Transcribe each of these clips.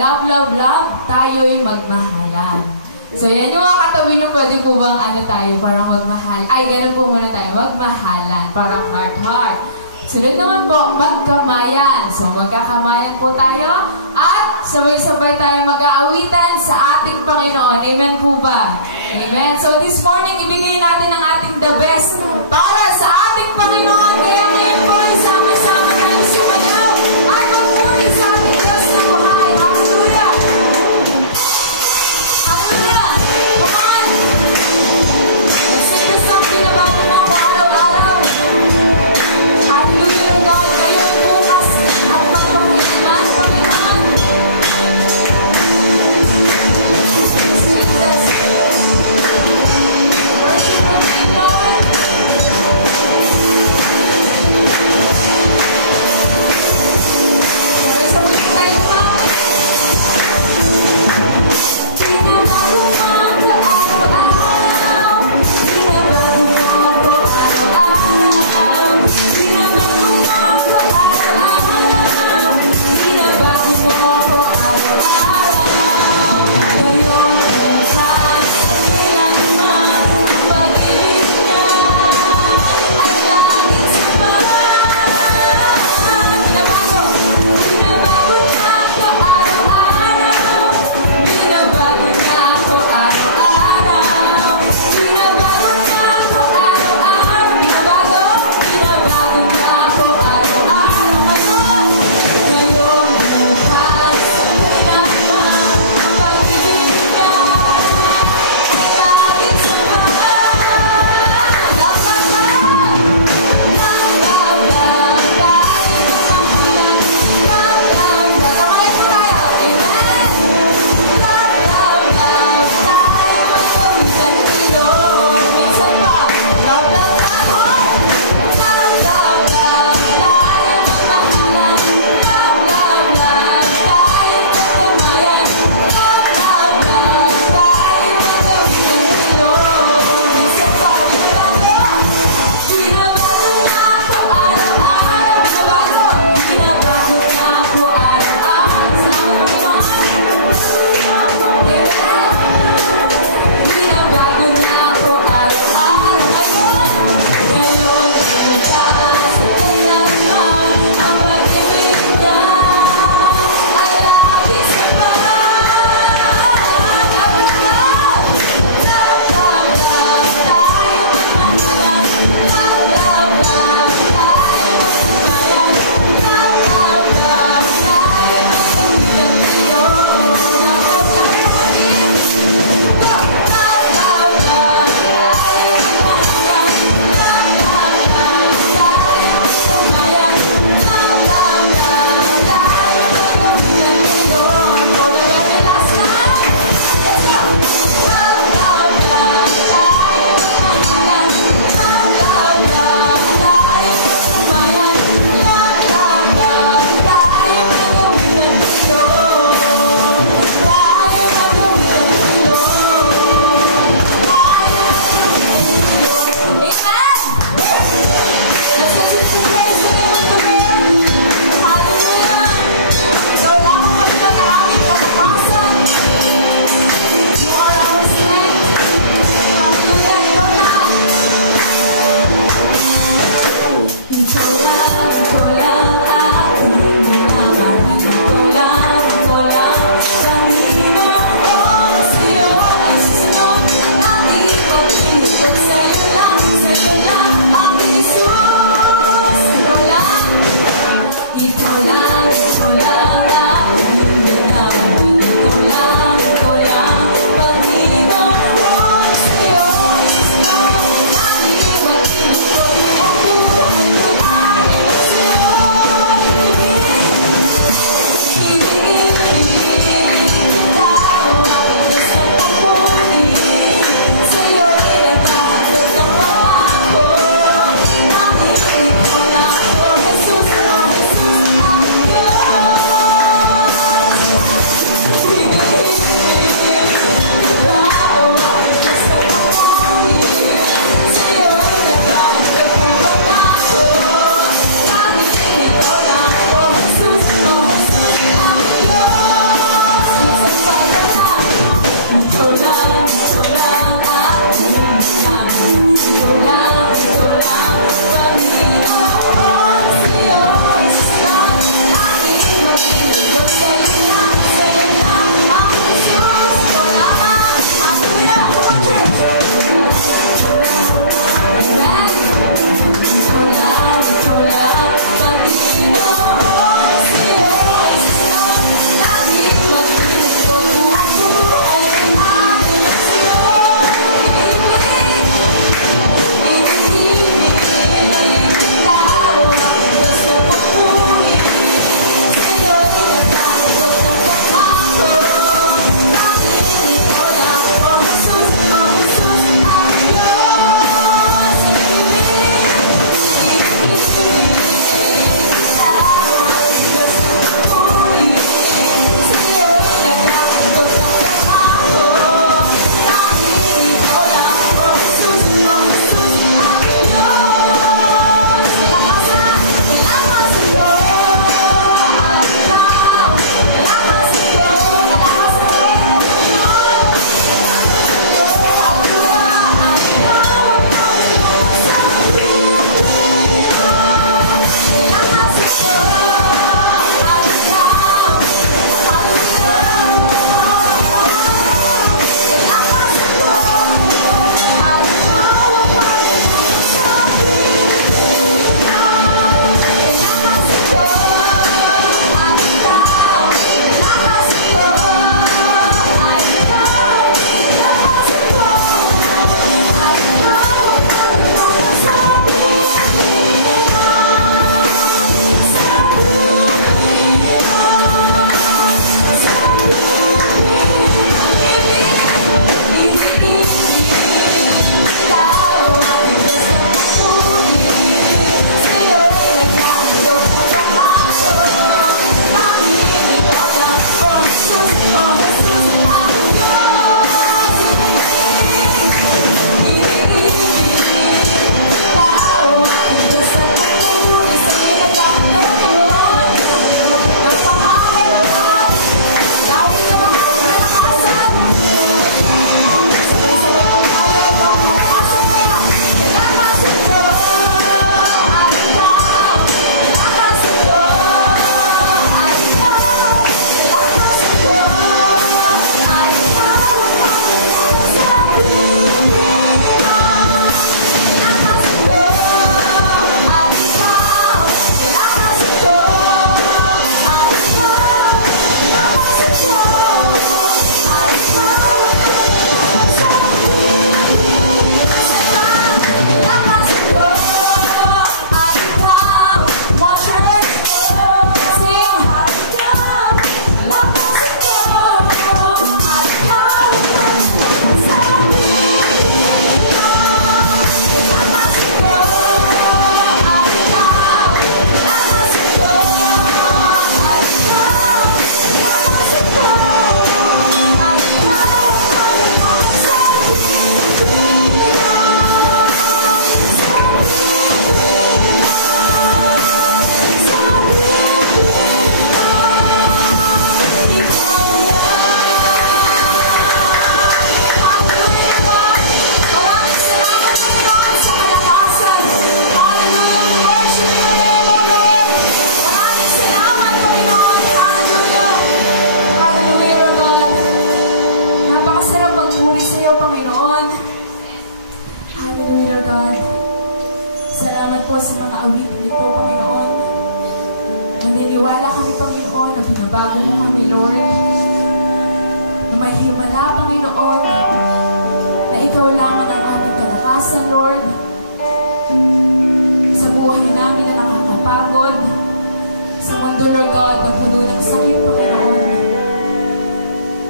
love, love, love, tayo'y magmahalan. So, yan yung mga katabi nyo, pwede po bang ano tayo, parang magmahal. Ay, ganun po muna tayo, magmahalan, parang heart-heart. Sunod naman po, magkamayan. So, magkakamayan po tayo at sabay-sabay tayo mag-aawitan sa ating Panginoon. Amen po ba? Amen. So, this morning, ibigay natin ang ating the best para sa ating Panginoon. Kaya ngayon po, sama-sama tayo sumayaw at magmuli sa ating Diyos na buhay. Hallelujah! Hallelujah! Come on! Sing the song pinabata mo po araw-araw. Hallelujah, God. Kayo ang bukas at magpapiliman, Panginoon. Jesus. Worship the Lord.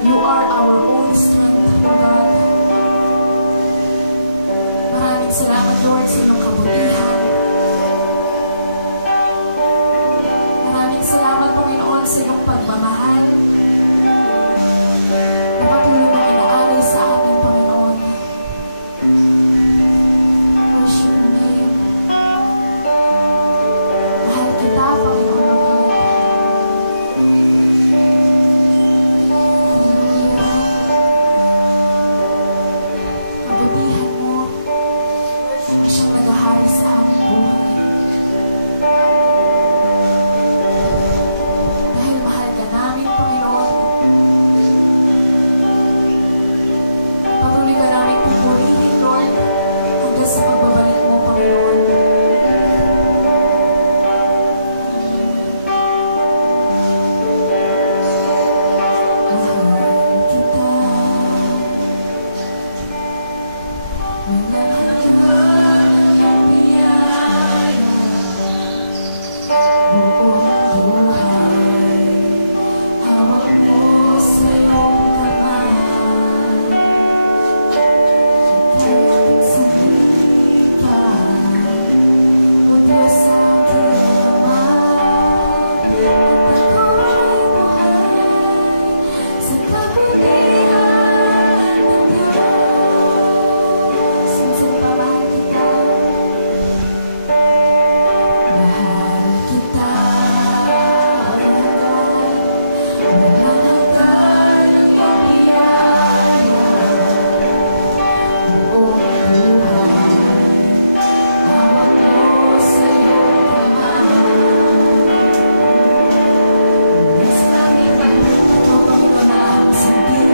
You are our only strength, O God. Maraming salamat, Lord, sa iyong kabutihan. Maraming salamat, Panginoon, sa iyong pagmamahal. Na patuloy mong inaalay sa amin, Panginoon. Worship your name. Mahal kita, Panginoon, O God. Hallelujah. Kabutihan mo ang siyang naghahari sa aming buhay. Dahil mahal ka namin, Panginoon. Patuloy ka namin pupurihin, Lord, hanggang sa pagbabalik mo, Panginoon. Mahal kita. Walang hanggang biyaya. Buong buhay, hawak mo sa iyong kamay. Kahit sa lipan, o Diyos sa aking Ama, ako'y buhay sa kabutihan ng Diyos. Sinasambahal kita. Mahal kita, walang hanggan ang iyong biyaya. Buong buhay, hawak mo sa iyong kamay. Nais namin pagbutan mo, Panginoon, na ang sandin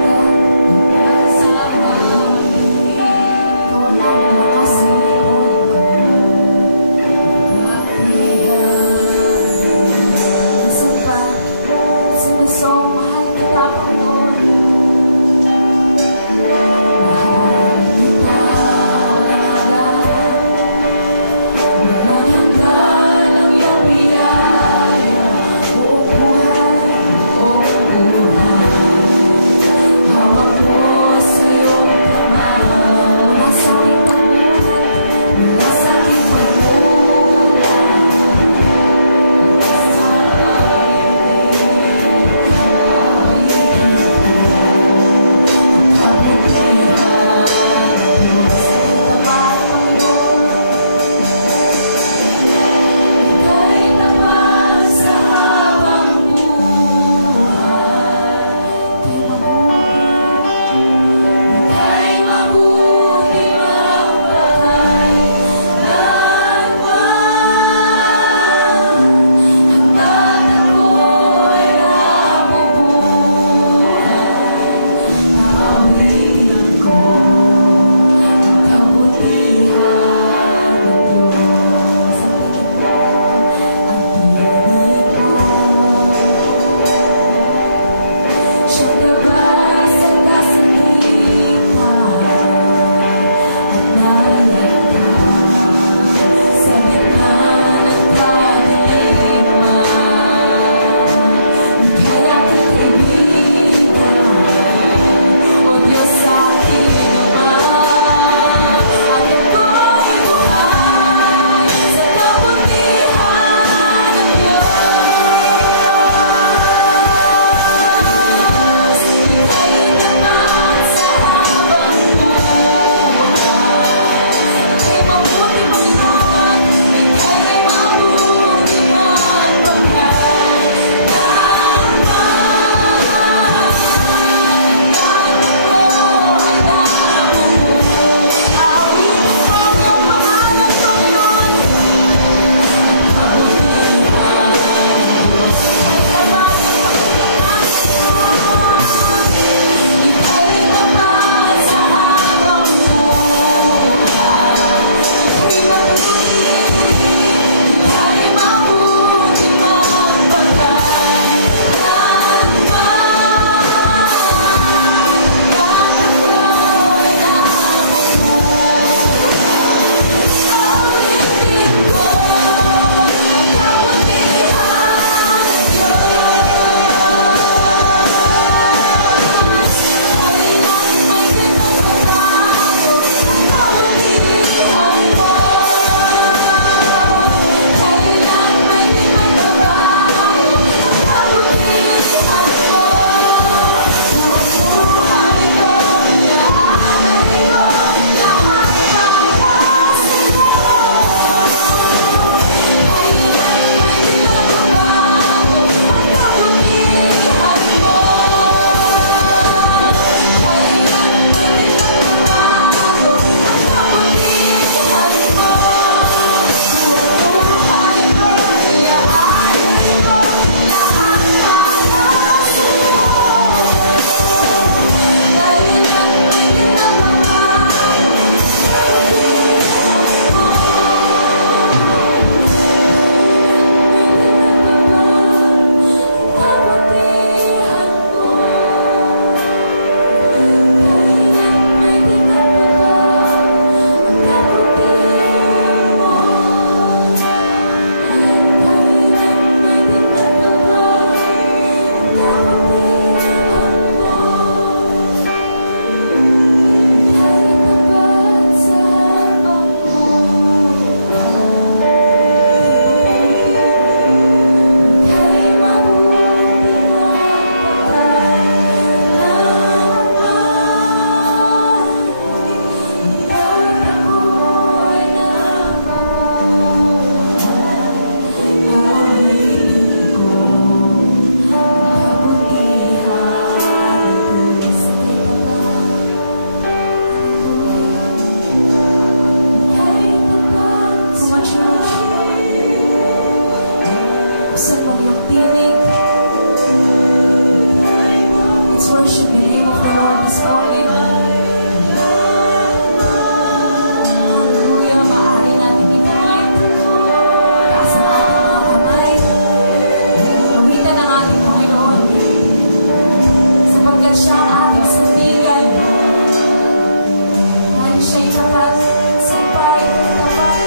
Let's worship the name of the Lord this morning. Hallelujah. Maaari natin ipinit. Taas ang ating mga kamay. Pawitan ang ating Panginoon. Sapagkat siya ang ating sandigan. Dahil siya'y tapat, sampay, tapat,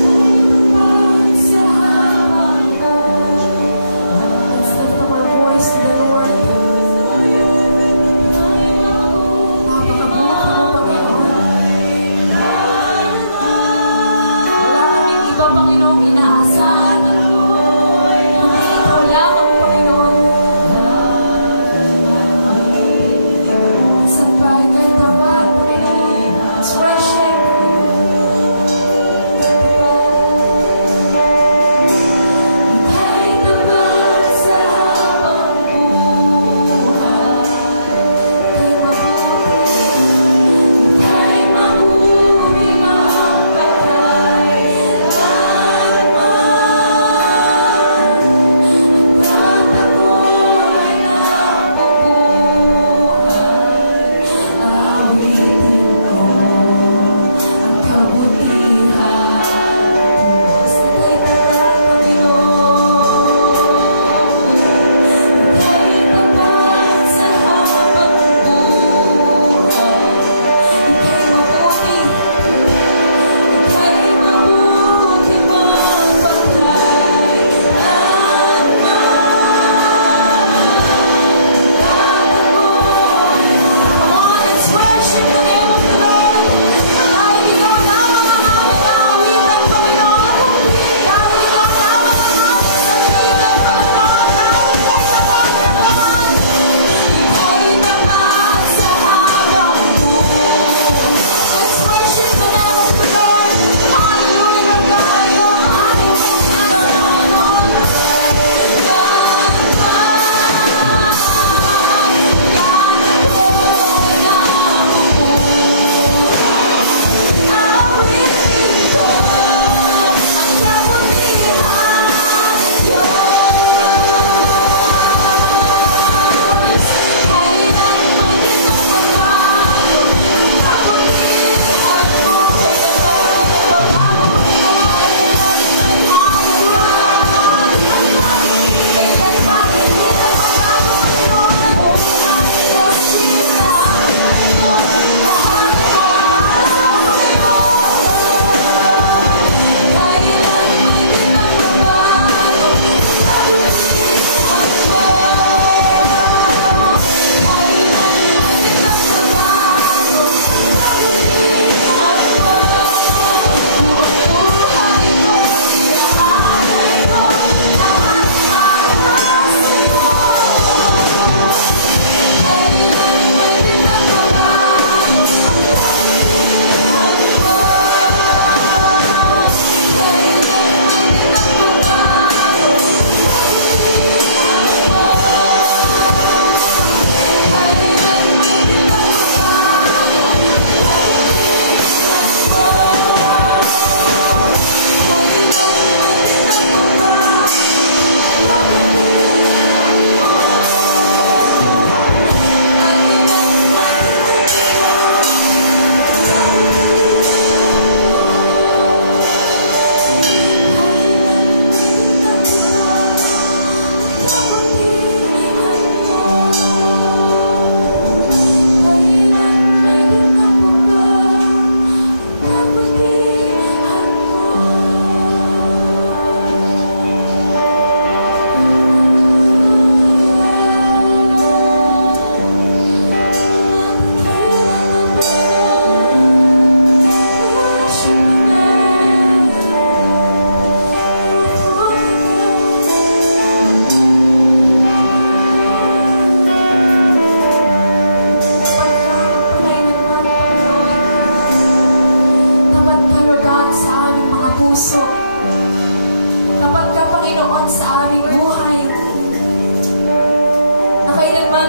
Panginoon. Let's lift up our voice to the Lord.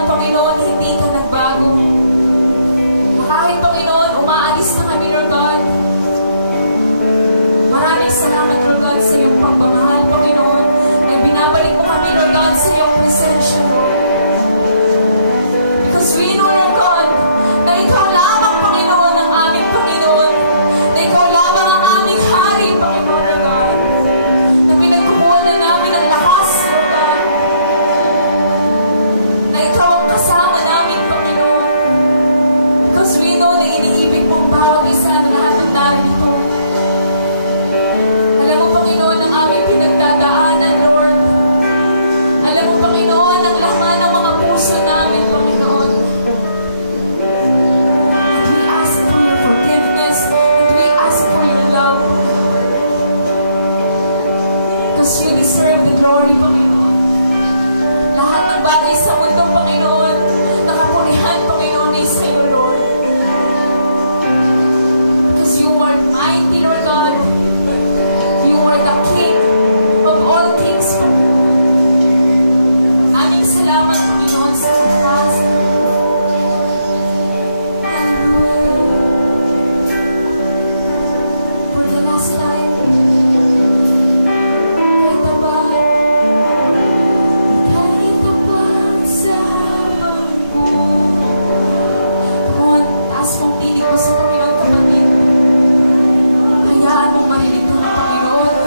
Panginoon, hindi ka nagbago. Kahit, Panginoon, umaalis na kami, Lord God. Maraming salamat, Lord God, sa iyong pagmamahal, Panginoon, na binabalik mo kami, Lord God, sa iyong presensya, Lord. Because we know, Lord God, na Ikaw lamang, Panginoon, ang aming Panginoon. Na Ikaw lamang ang aming Hari, Panginoon, Lord God. Na pinagkukuha na namin ang lakas, Lord God. Na Ikaw ang kasama namin, Panginoon. Because we know na iniibig mong bawat isa ng lahat ng narito. Alam mo, Panginoon, ang aming pinagdadaanan, Lord. Alam mo, Panginoon, ang laman ng mga puso namin, Panginoon. And we ask for your forgiveness. And we ask for your love. Because you deserve the glory, Panginoon. Lahat ng bagay sa mundo, Panginoon, nakapunihan, Panginoon, ay sa iyo, Lord. Because you are mighty, Lord God. You are the King of all things, aming salamat, Panginoon, sa bukas. Hallelujah. For the last time, kahit tapat sa habang buhay. Taas mong tinig mo sa Panginoon, kapatid. Hayaan mong marinig ng Panginoon.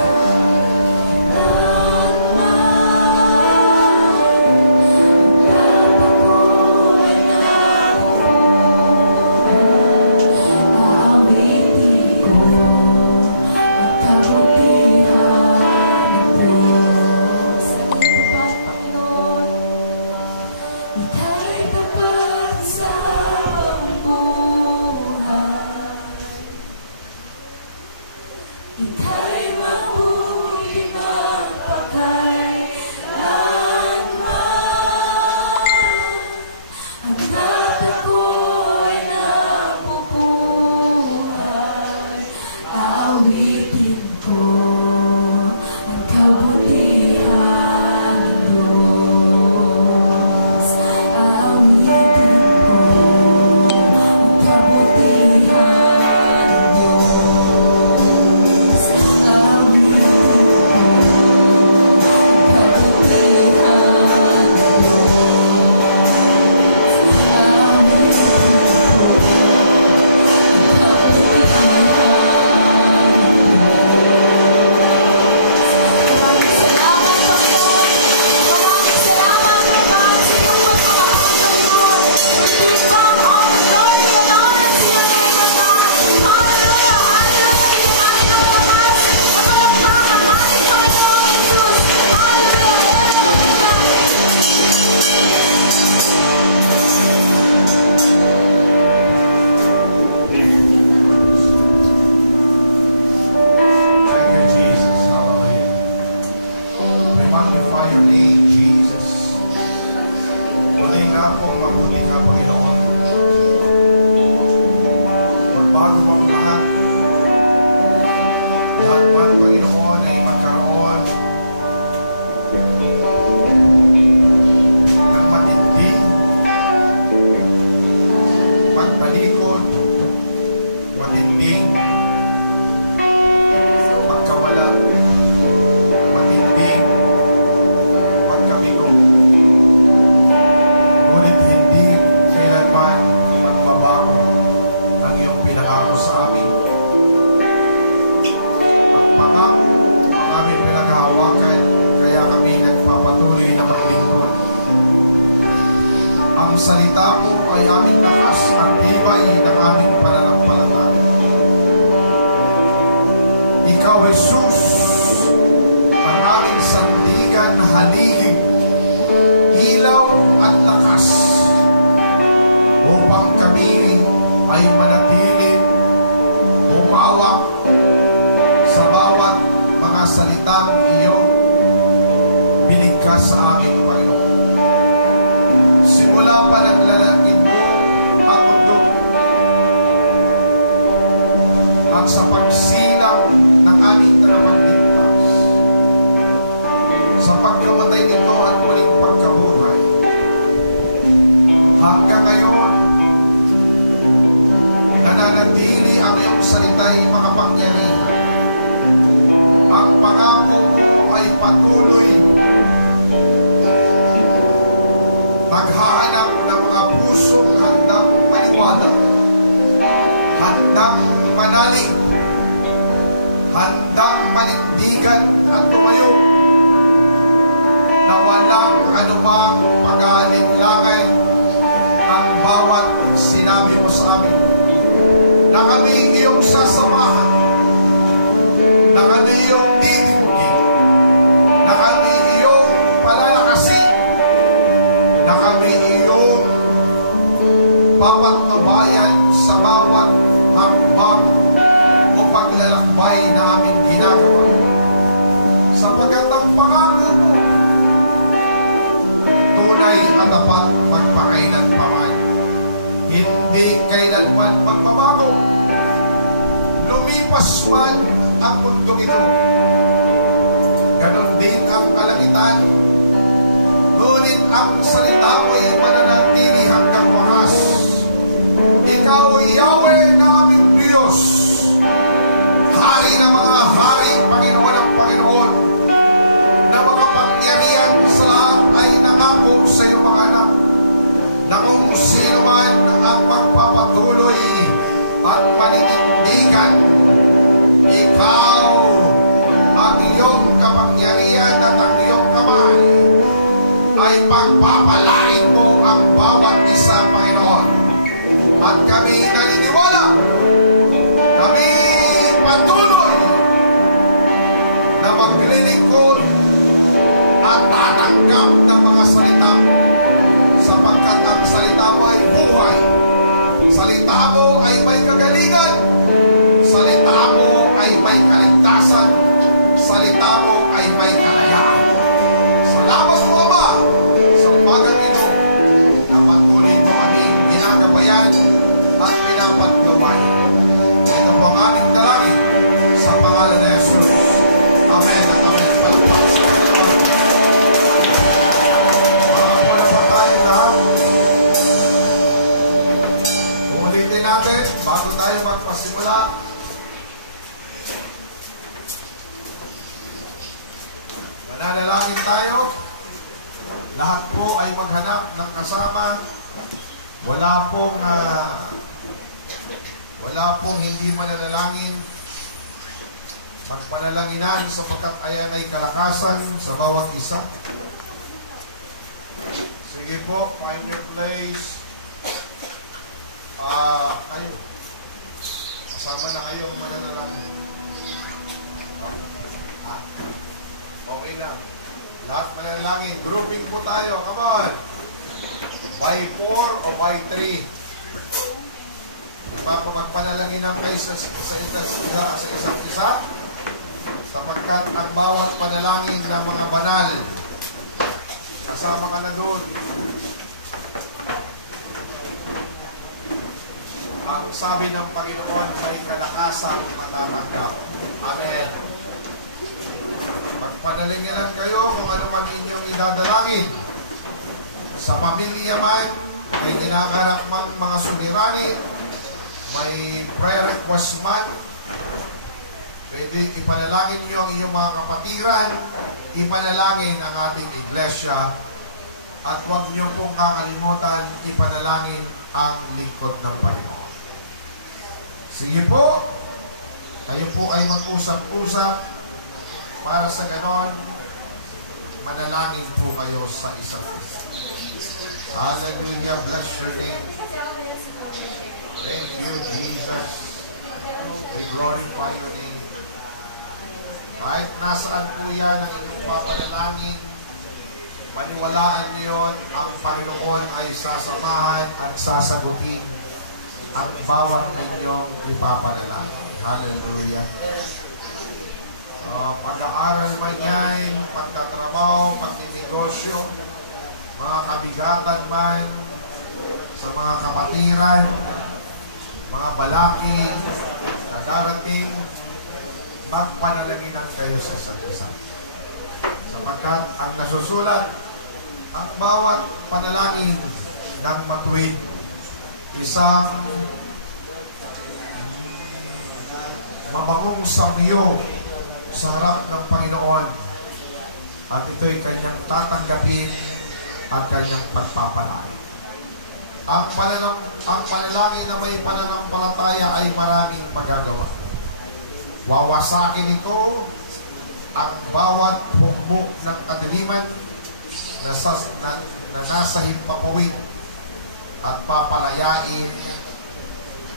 Magnify your name, Jesus. Muli nga po, maghuli nga, Panginoon. Magbago pa po lahat. Lahat man, Panginoon, ay magkaroon ng matinding pagtalikod, matinding pagkawala, matinding pagkabigo. Ngunit hindi kailanman magbabago ang iyong pinangako sa amin. Ang pangako ang aming pinaghahawakan, kaya kami nagpapatuloy na maglingkod. Ang salita mo ay aming lakas at tibay ng aming pananampalataya. Ikaw, Jesus, ang aming sandigan, halihim, ilaw at lakas upang kami ay manatili umawak sa bawat mga salitang iyong binigkas sa amin, Panginoon. Simula pa ng lalangin mo ang mundo at sa pagsilang ng aming tagapagligtas, sa pagkamatay nito at muling pagkabuhay, hanggang ngayon, nananatili ang iyong salita'y makapangyarihan. Ang pangako ay patuloy maghahanap ng mga puso handang manalig, handang manindigan at tumayo, na walang anumang pag-aalinlangan ang bawat sinabi mo sa amin, na kami iyong sasamahan, na kami iyong titigugin, na kami iyong palalakasin, na kami iyong papatnubayan sa bawat hakbang o paglalakbay namin ginagawa. Sapagkat ang pangako mo, tunay at tapat magpakailanman, hindi kailanman magbabago. Lumipas man ang mundo ito, ganon din ang kalangitan, ngunit ang salita mo ay mananatili hanggang wakas. Ikaw, Yahweh naming Diyos, Hari ng mga hari, Panginoon ng Panginoon, na mga pangyarihan sa lahat ay nangako sa iyong mga anak, na kung sino man ang magpapatuloy at maninindigan, ikaw ang iyong kapangyarihan at ang iyong kamay ay pagpapalain mo ang bawat isa, Panginoon. At kami naniniwala, kami patuloy na maglilingkod at tatanggap ng mga salita, sapagkat ang salita mo ay buhay, salita mo ay may kagalingan, salita mo ay may kaligtasan, salita mo ay may kalayaan. Salamat mo, Ama, sa umagang ito na patuloy mo aming ginagabayan at pinapatnubayan. Ito po ang aming dalangin sa pangalan ni Jesus. Amen at amen. Palakpakan sa Panginoon. Wala pa tayo lahat. Ulitin natin bago tayo magpasimula. Mananalangin tayo. Lahat po ay maghanap ng kasama. Wala pong hindi mananalangin. Magpanalanginan sapagkat ayan ay kalakasan sa bawat isa. Sige po, find your place. Kayo. Kasama na kayo mananalangin. Okay na. Lahat mananalangin. Grouping po tayo. Come on. By 4 o by 3. Magpanalanginan kayo sa isa't isa. Sapagkat ang bawat panalangin ng mga banal, kasama ka na doon. Ang sabi ng Panginoon, may kalakasang matatanggap. Amen. Magpanalanginan kayo kung ano man inyong idadalangin. Sa pamilya man, may ginaganap man mga suliranin, may prayer request man, pwede ipanalangin niyo ang inyong mga kapatiran, ipanalangin ang ating iglesia, at huwag niyo pong kakalimutan ipanalangin ang lingkod ng Panginoon. Sige po, kayo po ay mag-usap-usap para sa ganon, manalangin po kayo sa isa't isa. Hallelujah, bless your name. Thank you, Jesus. We glorify your name. Kahit nasaan po yan ang inyong papanalangin, maniwalaan niyo ang Panginoon ay sasamahan at sasagutin at bawat inyong ipapanalangin. Hallelujah. Pag-aaral man yan, pagtatrabaho, pagninegosyo, mga kabigatan man, sa mga kapatiran, mga balaki, na darating, magpanalanginan kayo sa isa't isa. Sapagkat ang nasusulat, ang bawat panalangin ng matuwid, isang mabangong samyo sa harap ng Panginoon, at ito'y kanyang tatanggapin at kanyang pagpapalain. ang panalangin na may pananampalataya ay maraming magagawa. Wawasakin ito ang bawat hukbok ng kadiliman na nasa himpapawid at papalayain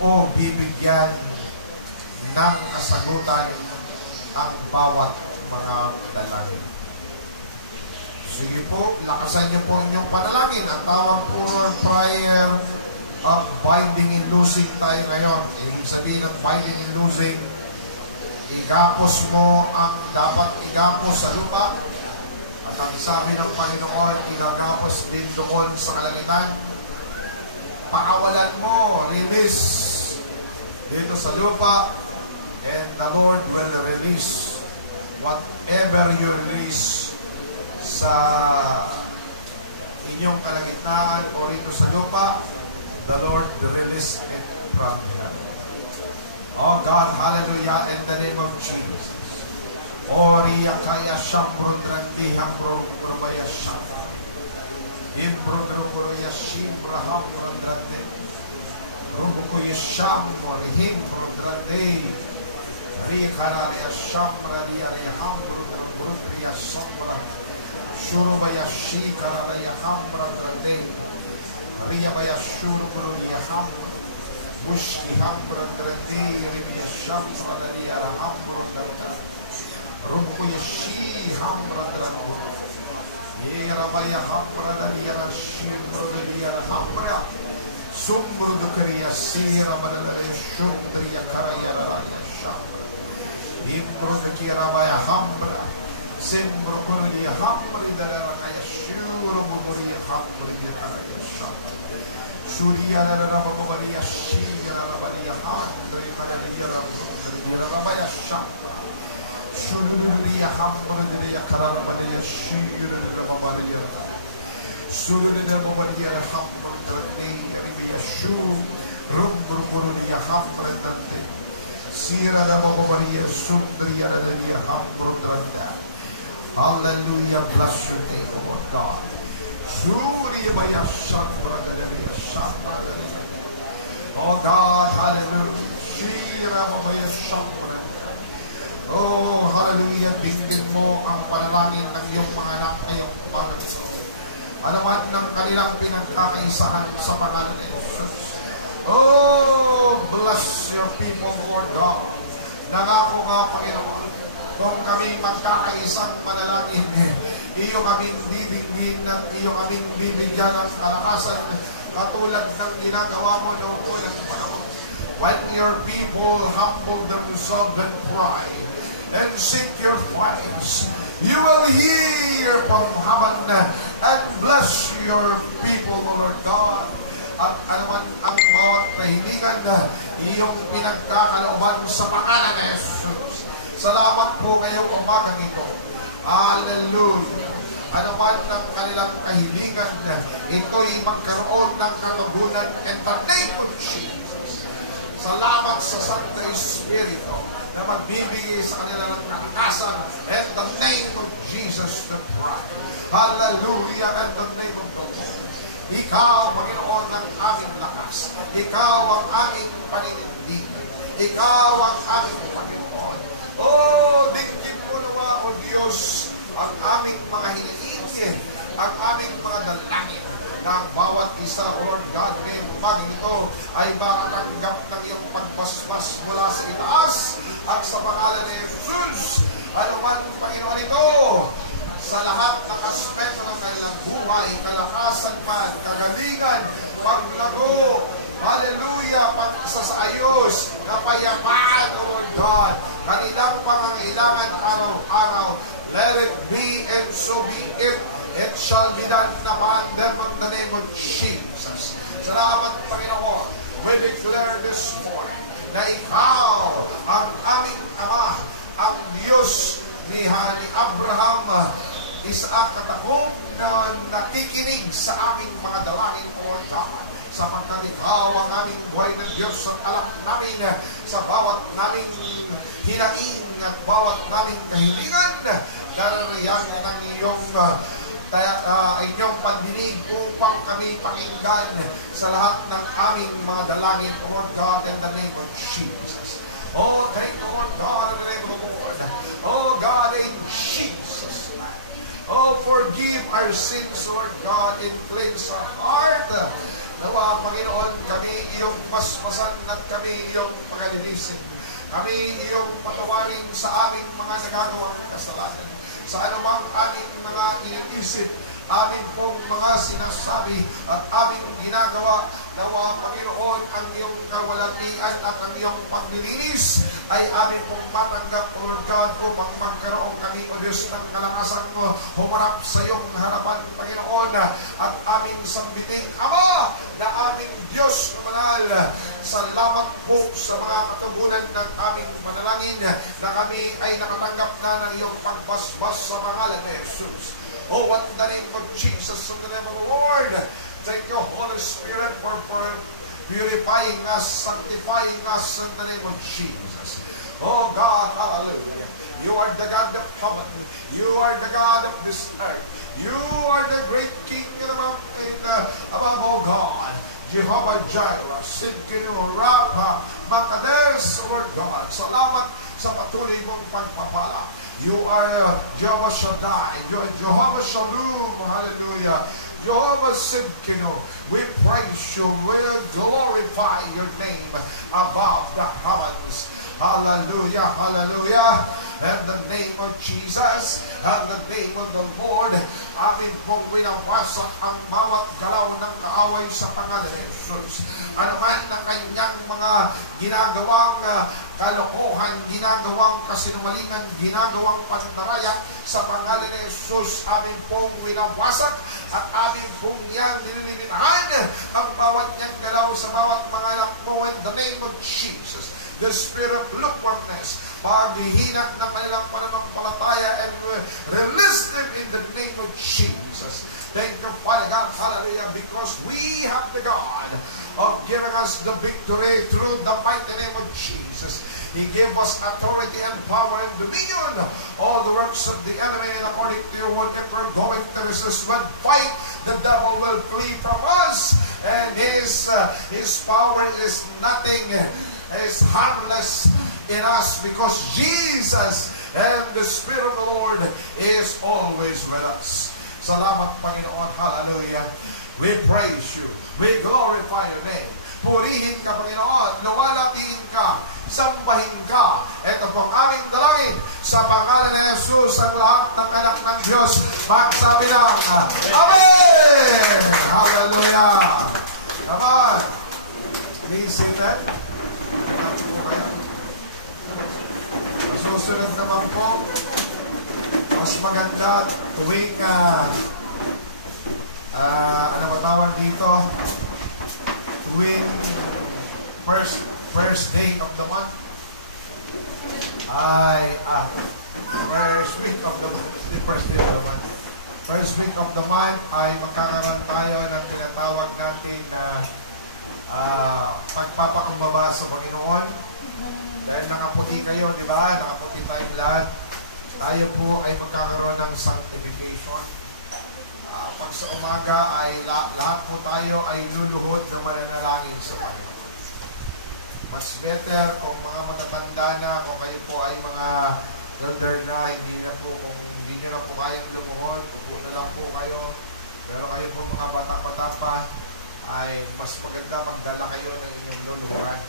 o bibigyan ng kasagutan ang bawat mga dalangin. Sige po, lakasan niyo po inyong panalangin. Ang tawag po ng prayer of binding and loosing tayo ngayon. Ibig sabihin ng binding and loosing, igapos mo ang dapat igapos sa lupa at ang sabi ng Panginoon, igagapos din doon sa kalangitan. Pakawalan mo, release dito sa lupa, and the Lord will release whatever you release sa inyong kalagitnaan o rito sa lupa. The Lord will release it from heaven. Oh God, hallelujah, in the name of Jesus. Oriya kaya shambrun drandi hambro kurubaya shamba. Imbro kurubaya shimbra hambro drandi. Rubukuya shambro himbro drandi. Rikaraya shambra riya hambro kurubaya shambra. Shurubaya shikaraya hambra drandi. Riya baya shurubaya hambra. Mushki hambra drandi. Riya shambra riya hambro drandi. Rubukuya shi hambra drandi. Yerabaya hambra riya shimbro riya hambra. Sumbro dukariya sira manalaya shudriya karaya raya shambra. Imbro dukirabaya hambra. Simbro kuriya hambra dalaraya shuro bumuriya hambra riya karaya shambra. Surya dalarababariya shira rabariya hambra manalaya rabaya shambra. Surya hambra riya karaya manalaya shira rabariya. Surya rabariya hambra riya Yeshu rumburburuya hambrandante sira na babariya sundriya na liya hambrandante. Hallelujah, bless your name, Lord God. Surya baya shambra na liya shambra na liya. Oh God, hallelujah. Sira babaya shambra. Oh hallelujah, bigyan mo ang panalangin ng iyong mga anak ngayong panalangin. Alaman ng kanilang pinagkakaisahan sa pangalan ni Jesus. Oh, bless your people, Lord God. Nangako nga, Panginoon, kung kami magkakaisang panalangin, iyo kaming bibigyan at iyo kaming bibigyan ng kalakasan katulad ng ginagawa mo noong unang panahon. When your people humble themselves and pray and seek your face, you will hear from heaven and bless your people, Lord God. At anuman ang bawat kahilingan na iyong pinagkakalooban sa pangalan ni Jesus. Salamat po ngayong umagang ito. Hallelujah. Anuman ang kanilang kahilingan na ito'y magkaroon ng katugunan in the name of Jesus. Salamat sa Santo Espiritu na magbibigay sa kanila ng kalakasan in the name of Jesus to pray. Hallelujah, in the name of the Lord. Ikaw, Panginoon, ang aming lakas. Ikaw ang aming paninindigan. Ikaw ang aming Panginoon. Oh, digdig mo naman, O Diyos, ang aming mga hiniingin, ang aming mga dalangin, na ang bawat isa, Lord God, ngayong umaging ito ay makatanggap ng iyong pagbasbas mula sa itaas at sa pangalan ni Jesus. Ano man, Panginoon, ito sa lahat ng aspeto ng kanilang buhay, kalakasan man, kagalingan, paglago, hallelujah, pagsasaayos, kapayapaan, O Lord God, kanilang pangangailangan araw-araw, let it be and so be it. It shall be done naman them in the name of Jesus. Salamat, Panginoon. We declare this morning na ikaw ang aming Ama, ang Diyos ni Abraham, Isaac at Jacob, na nakikinig sa aming mga dalangin, O God. Sapagkat ikaw ang aming buhay na Diyos at alam namin sa bawat naming hinaing at bawat naming kahilingan, darayan ng iyong inyong pandinig upang kami pakinggan sa lahat ng aming mga dalangin, O Lord God, in the name of Jesus. Oh, thank you, Lord God, in the name of the Lord. Oh, God, in Jesus' name. Oh, forgive our sins, Lord God, and cleanse our heart. Nawa, Panginoon, kami iyong masmasan at kami iyong pagalilisin. Kami iyong patawarin sa aming mga nagagawang kasalanan. Sa anumang aming mga iniisip, aming pong mga sinasabi at aming ginagawa, nawa, Panginoon, ang iyong kawalatian at ang iyong paglilinis ay aming pong matanggap, Lord God, upang magkaroon kami, O Diyos, ng kalakasan mo, humarap sa iyong harapan, Panginoon, at aming sambiting, Ama, na aming Diyos na manal. Salamat po sa mga katugunan ng aming manalangin na kami ay nakatanggap na ng iyong pagbasbas sa pangalan ni Jesus. Oh, in the name of Jesus, in the name of the Lord, thank you, Holy Spirit, for purifying us, sanctifying us in the name of Jesus. Oh God, hallelujah. You are the God of heaven. You are the God of this earth. You are the great King above, oh God. Jehovah Jireh, Sidkinu, Rapha, Makades, Lord God. Salamat sa patuloy mong pagpapala. You are Jehovah Shaddai. You are Jehovah Shalom. Hallelujah. Jehovah Sidkinu. We praise you. We glorify your name above the heavens. Hallelujah. Hallelujah. In the name of Jesus, in the name of the Lord, amin pong winawasak ang bawat galaw ng kaaway sa pangalan ni Jesus. Ano man na kanyang mga ginagawang kalokohan, ginagawang kasinungalingan, ginagawang pandaraya sa pangalan ni Jesus, amin pong winawasak at amin pong niyang nililimitan ang bawat niyang galaw sa bawat mga anak mo in the name of Jesus. The spirit of lukewarmness, paghihina ng kanilang pananampalataya, and release them in the name of Jesus. Thank you, Father God, hallelujah, because we have the God of giving us the victory through the mighty name of Jesus. He gave us authority and power and dominion. All the works of the enemy, and according to your word, if we're going to resist when fight, the devil will flee from us, and his power is nothing, is harmless in us, because Jesus and the Spirit of the Lord is always with us. Salamat, Panginoon. Hallelujah. We praise you. We glorify your name. Purihin ka, Panginoon. Luwalatiin ka. Sambahin ka. Ito pong aming dalangin sa pangalan ni Jesus, ang lahat ng anak ng Diyos. Magsabi lang, Amen! Hallelujah! Amen! Please sing that. Susunod naman po, mas maganda tuwing ano ba tawag dito, tuwing first day of the month ay first week of the month ay magkakaroon tayo ng tinatawag natin na pagpapakumbaba sa Panginoon. Dahil nakaputi kayo, di ba? Nakaputi tayong lahat. Tayo po ay magkakaroon ng sanctification. Pag sa umaga ay lahat po tayo ay luluhod ng mananalangin sa Panginoon. Mas better kung mga matatanda na, kung kayo po ay mga elder na, hindi nyo na po kayang lumuhod, upo na lang po kayo. Pero kayo po mga bata-bata pa, ay mas maganda magdala kayo ng inyong luluhuran.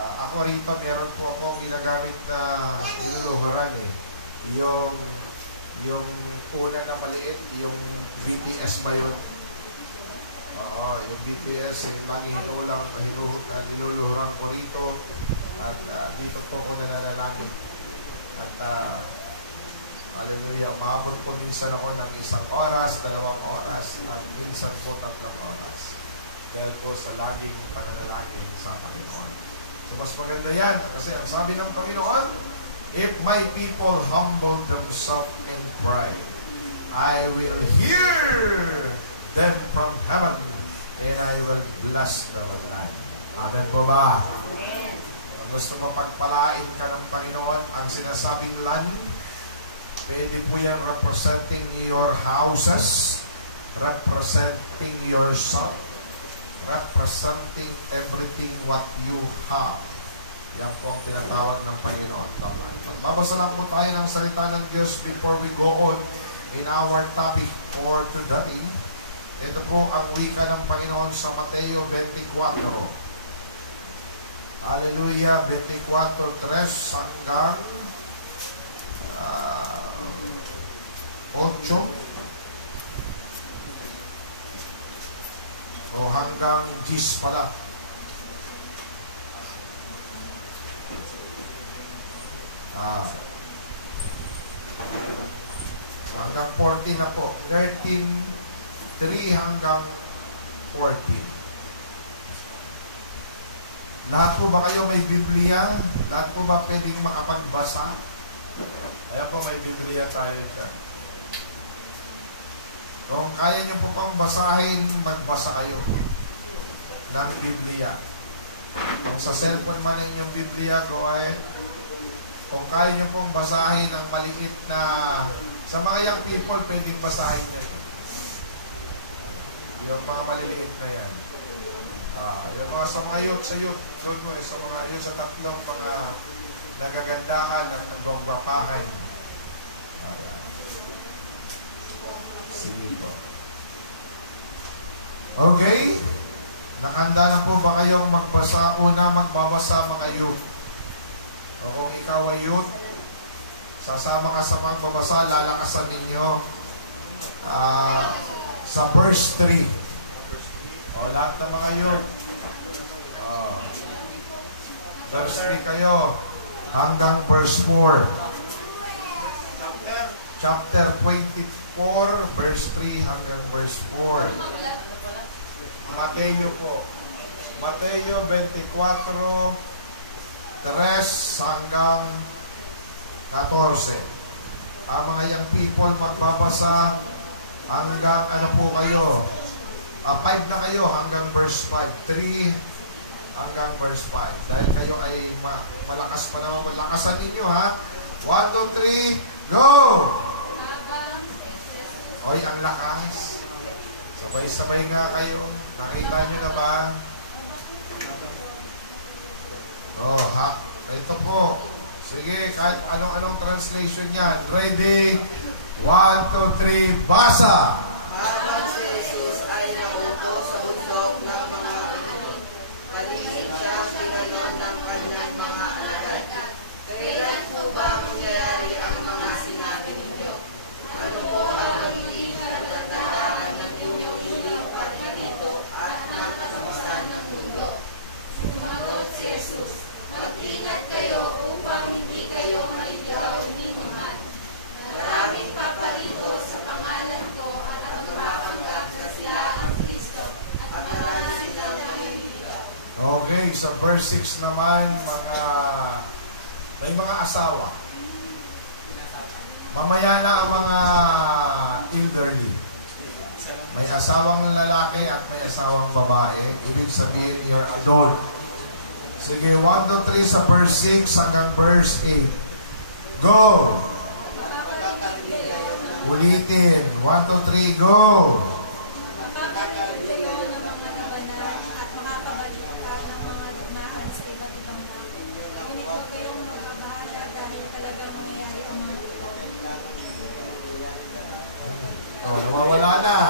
Ako rito, meron po akong ginagamit na niluluhuran Yung una na maliit, yung BTS ba yun? Oo, yung BTS, yung lagi niluluhuran ko rito. At dito po ko nalalangin. At hallelujah, maabot po minsan ako ng 1 oras, 2 oras, at minsan po 3 oras. Dahil po sa laging pananalangin sa Panginoon. So mas maganda yan, kasi ang sabi ng Panginoon, if my people humble themselves and pray, I will hear them from heaven, and I will bless their land. Amen po ba? Kung gusto mo pagpalain ka ng Panginoon, ang sinasabing land, Pwede po yan representing your houses, representing yourself, representing everything what you have. Yan po ang tinatawag ng Panginoon naman. Magbabasa lang po tayo ng salita ng Diyos before we go on in our topic for today. Ito po ang wika ng Panginoon sa Mateo 24. Hallelujah, 24:3 hanggang 8 o hanggang 10 pala. Hanggang 14 na po. 13:3 hanggang 14. Lahat po ba kayo may Biblia? Lahat po ba pwedeng makapagbasa? Kaya po may Biblia tayo dyan. Kung kaya nyo po pang basahin, magbasa kayo ng Biblia. Kung sa cellphone man yung Biblia, go ahead. Kung kaya nyo pong basahin ang maliit na, sa mga young people, pwedeng basahin nyo. Yung mga maliliit na yan. Yung mga sa mga youth, sa mga youth, sa tatlong mga nagagandahan at nagbabakahan. Okay? Nakanda na po ba kayong magbasa? Una, magbabasa mga youth. O kung ikaw ay youth, sasama ka sa magbabasa, lalakasan ninyo sa verse 3. O lahat ng mga youth, verse 3 kayo hanggang verse 4. Chapter 24, verse 3 hanggang verse 4. Mateo po. Mateo 24:3 hanggang 14. Ang mga young people magbabasa hanggang ano po kayo? 5 na kayo hanggang verse 5. 3 hanggang verse 5. Dahil kayo ay malakas pa naman. Malakasan ninyo ha. 1, 2, 3, go! Oy, ang lakas. Sabay-sabay nga kayo. Nakita nyo na ba? Ito po. Sige, kahit anong translation yan. Ready? 1, 2, 3, basa! Habang si Jesus ay naupo sa bundok ng mga Olivo, palihim siya pinanood ng kanyang mga alagad. Kailan po ba mangyayari ang mga sinabi ninyo? Ano po ang magiging katatandaan ng inyong muling pagkarito at ng katapusan ng mundo? Sumagot si Jesus, mag-ingat kayo upang hindi kayo maligaw ni man. Maraming paparito sa pangalan ko at ang mapapanggap na sila ang Kristo at marami silang maliligaw. Okay, sa verse 6 naman, may mga asawa. Mamaya na ang mga elderly. May asawang lalaki at may asawang babae. Ibig sabihin, you're adult. Sige, 1, 2, 3 sa verse 6 hanggang verse 8. Go! Ulitin. 1, 2, 3, go! Mapapagalit kayo ng mga labanan at makapabalik ka ng mga digmaan sa iba't ibang lahi. Ngunit huwag kayong magbabahala dahil talagang mangyayari ang mga ito. Nawawala na.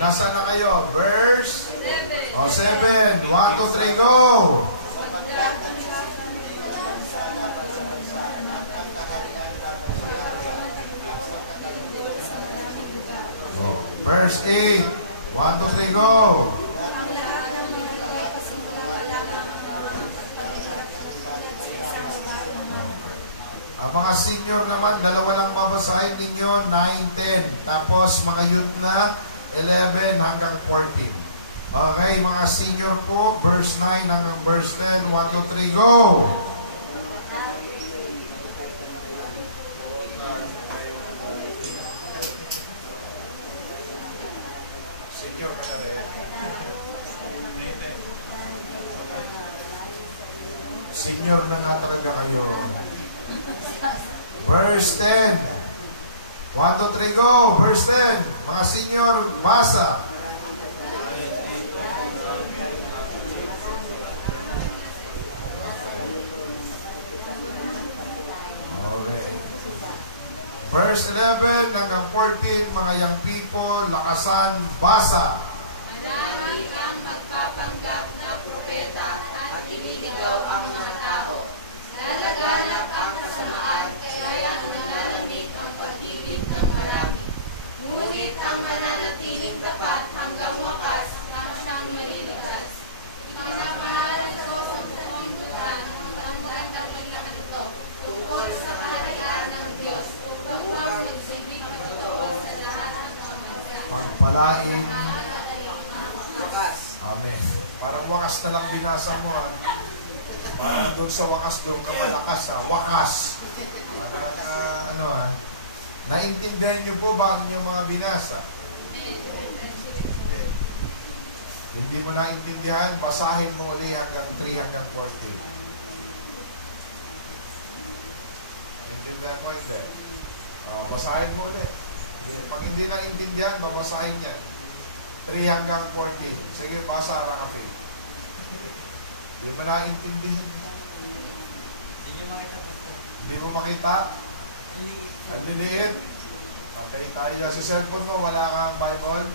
Nasaan na kayo? Verse 7. 7. 1, 2, 3, go! Verse 8. 1, 2, 3, go! Ang lahat ng mga ito ay pasimula pa lamang ang mga pagpagpagpagpag tulad sa isang babae naman. Ang mga senior naman, dalawa lang babasahin ninyo, 9, 10. Tapos mga youth na, 11 hanggang 14. Okay, mga senior po, verse 9 hanggang verse 10. 1, 2, 3, go! Senior ka na rin. Senior na nga talaga kayo. Verse 10. 1, 2, 3, go. Verse 10. Mga senior, basa. Okay. Verse 11 hanggang 14, mga young people, lakasan, basa. Marami ang magpapanggap na propeta at iniligaw ang mga tao. Lalaganap ang kasamaan, kaya nalalamig ang pag-ibig ng marami. Ngunit ang mananatiling tapat hanggang wakas, siyang maliligtas. Pagkamahal ito ang buong bulan, ang dakilang ito, tungkol sa kaharian ng Diyos, upang magsigbig na totoo sa lahat ng mga bansa. Pagpalain. Bukas. Amen. Parang wakas na lang binasa mo, ha? Parang doon sa wakas, doon ka malakas, ha? Wakas. Parang, naintindihan niyo po ba ang inyong mga binasa? Hindi mo naintindihan, basahin mo uli hanggang 3 hanggang 14. Intindihan mo hindi? Basahin mo uli. Pag hindi naintindihan, babasahin niya. 3 hanggang 14. Sige, basa, Rakapi. Hindi mo naintindihan. Hindi mo makita? Ang liliit. Okay, tayo dyan. Sa cellphone mo, wala kang Bible?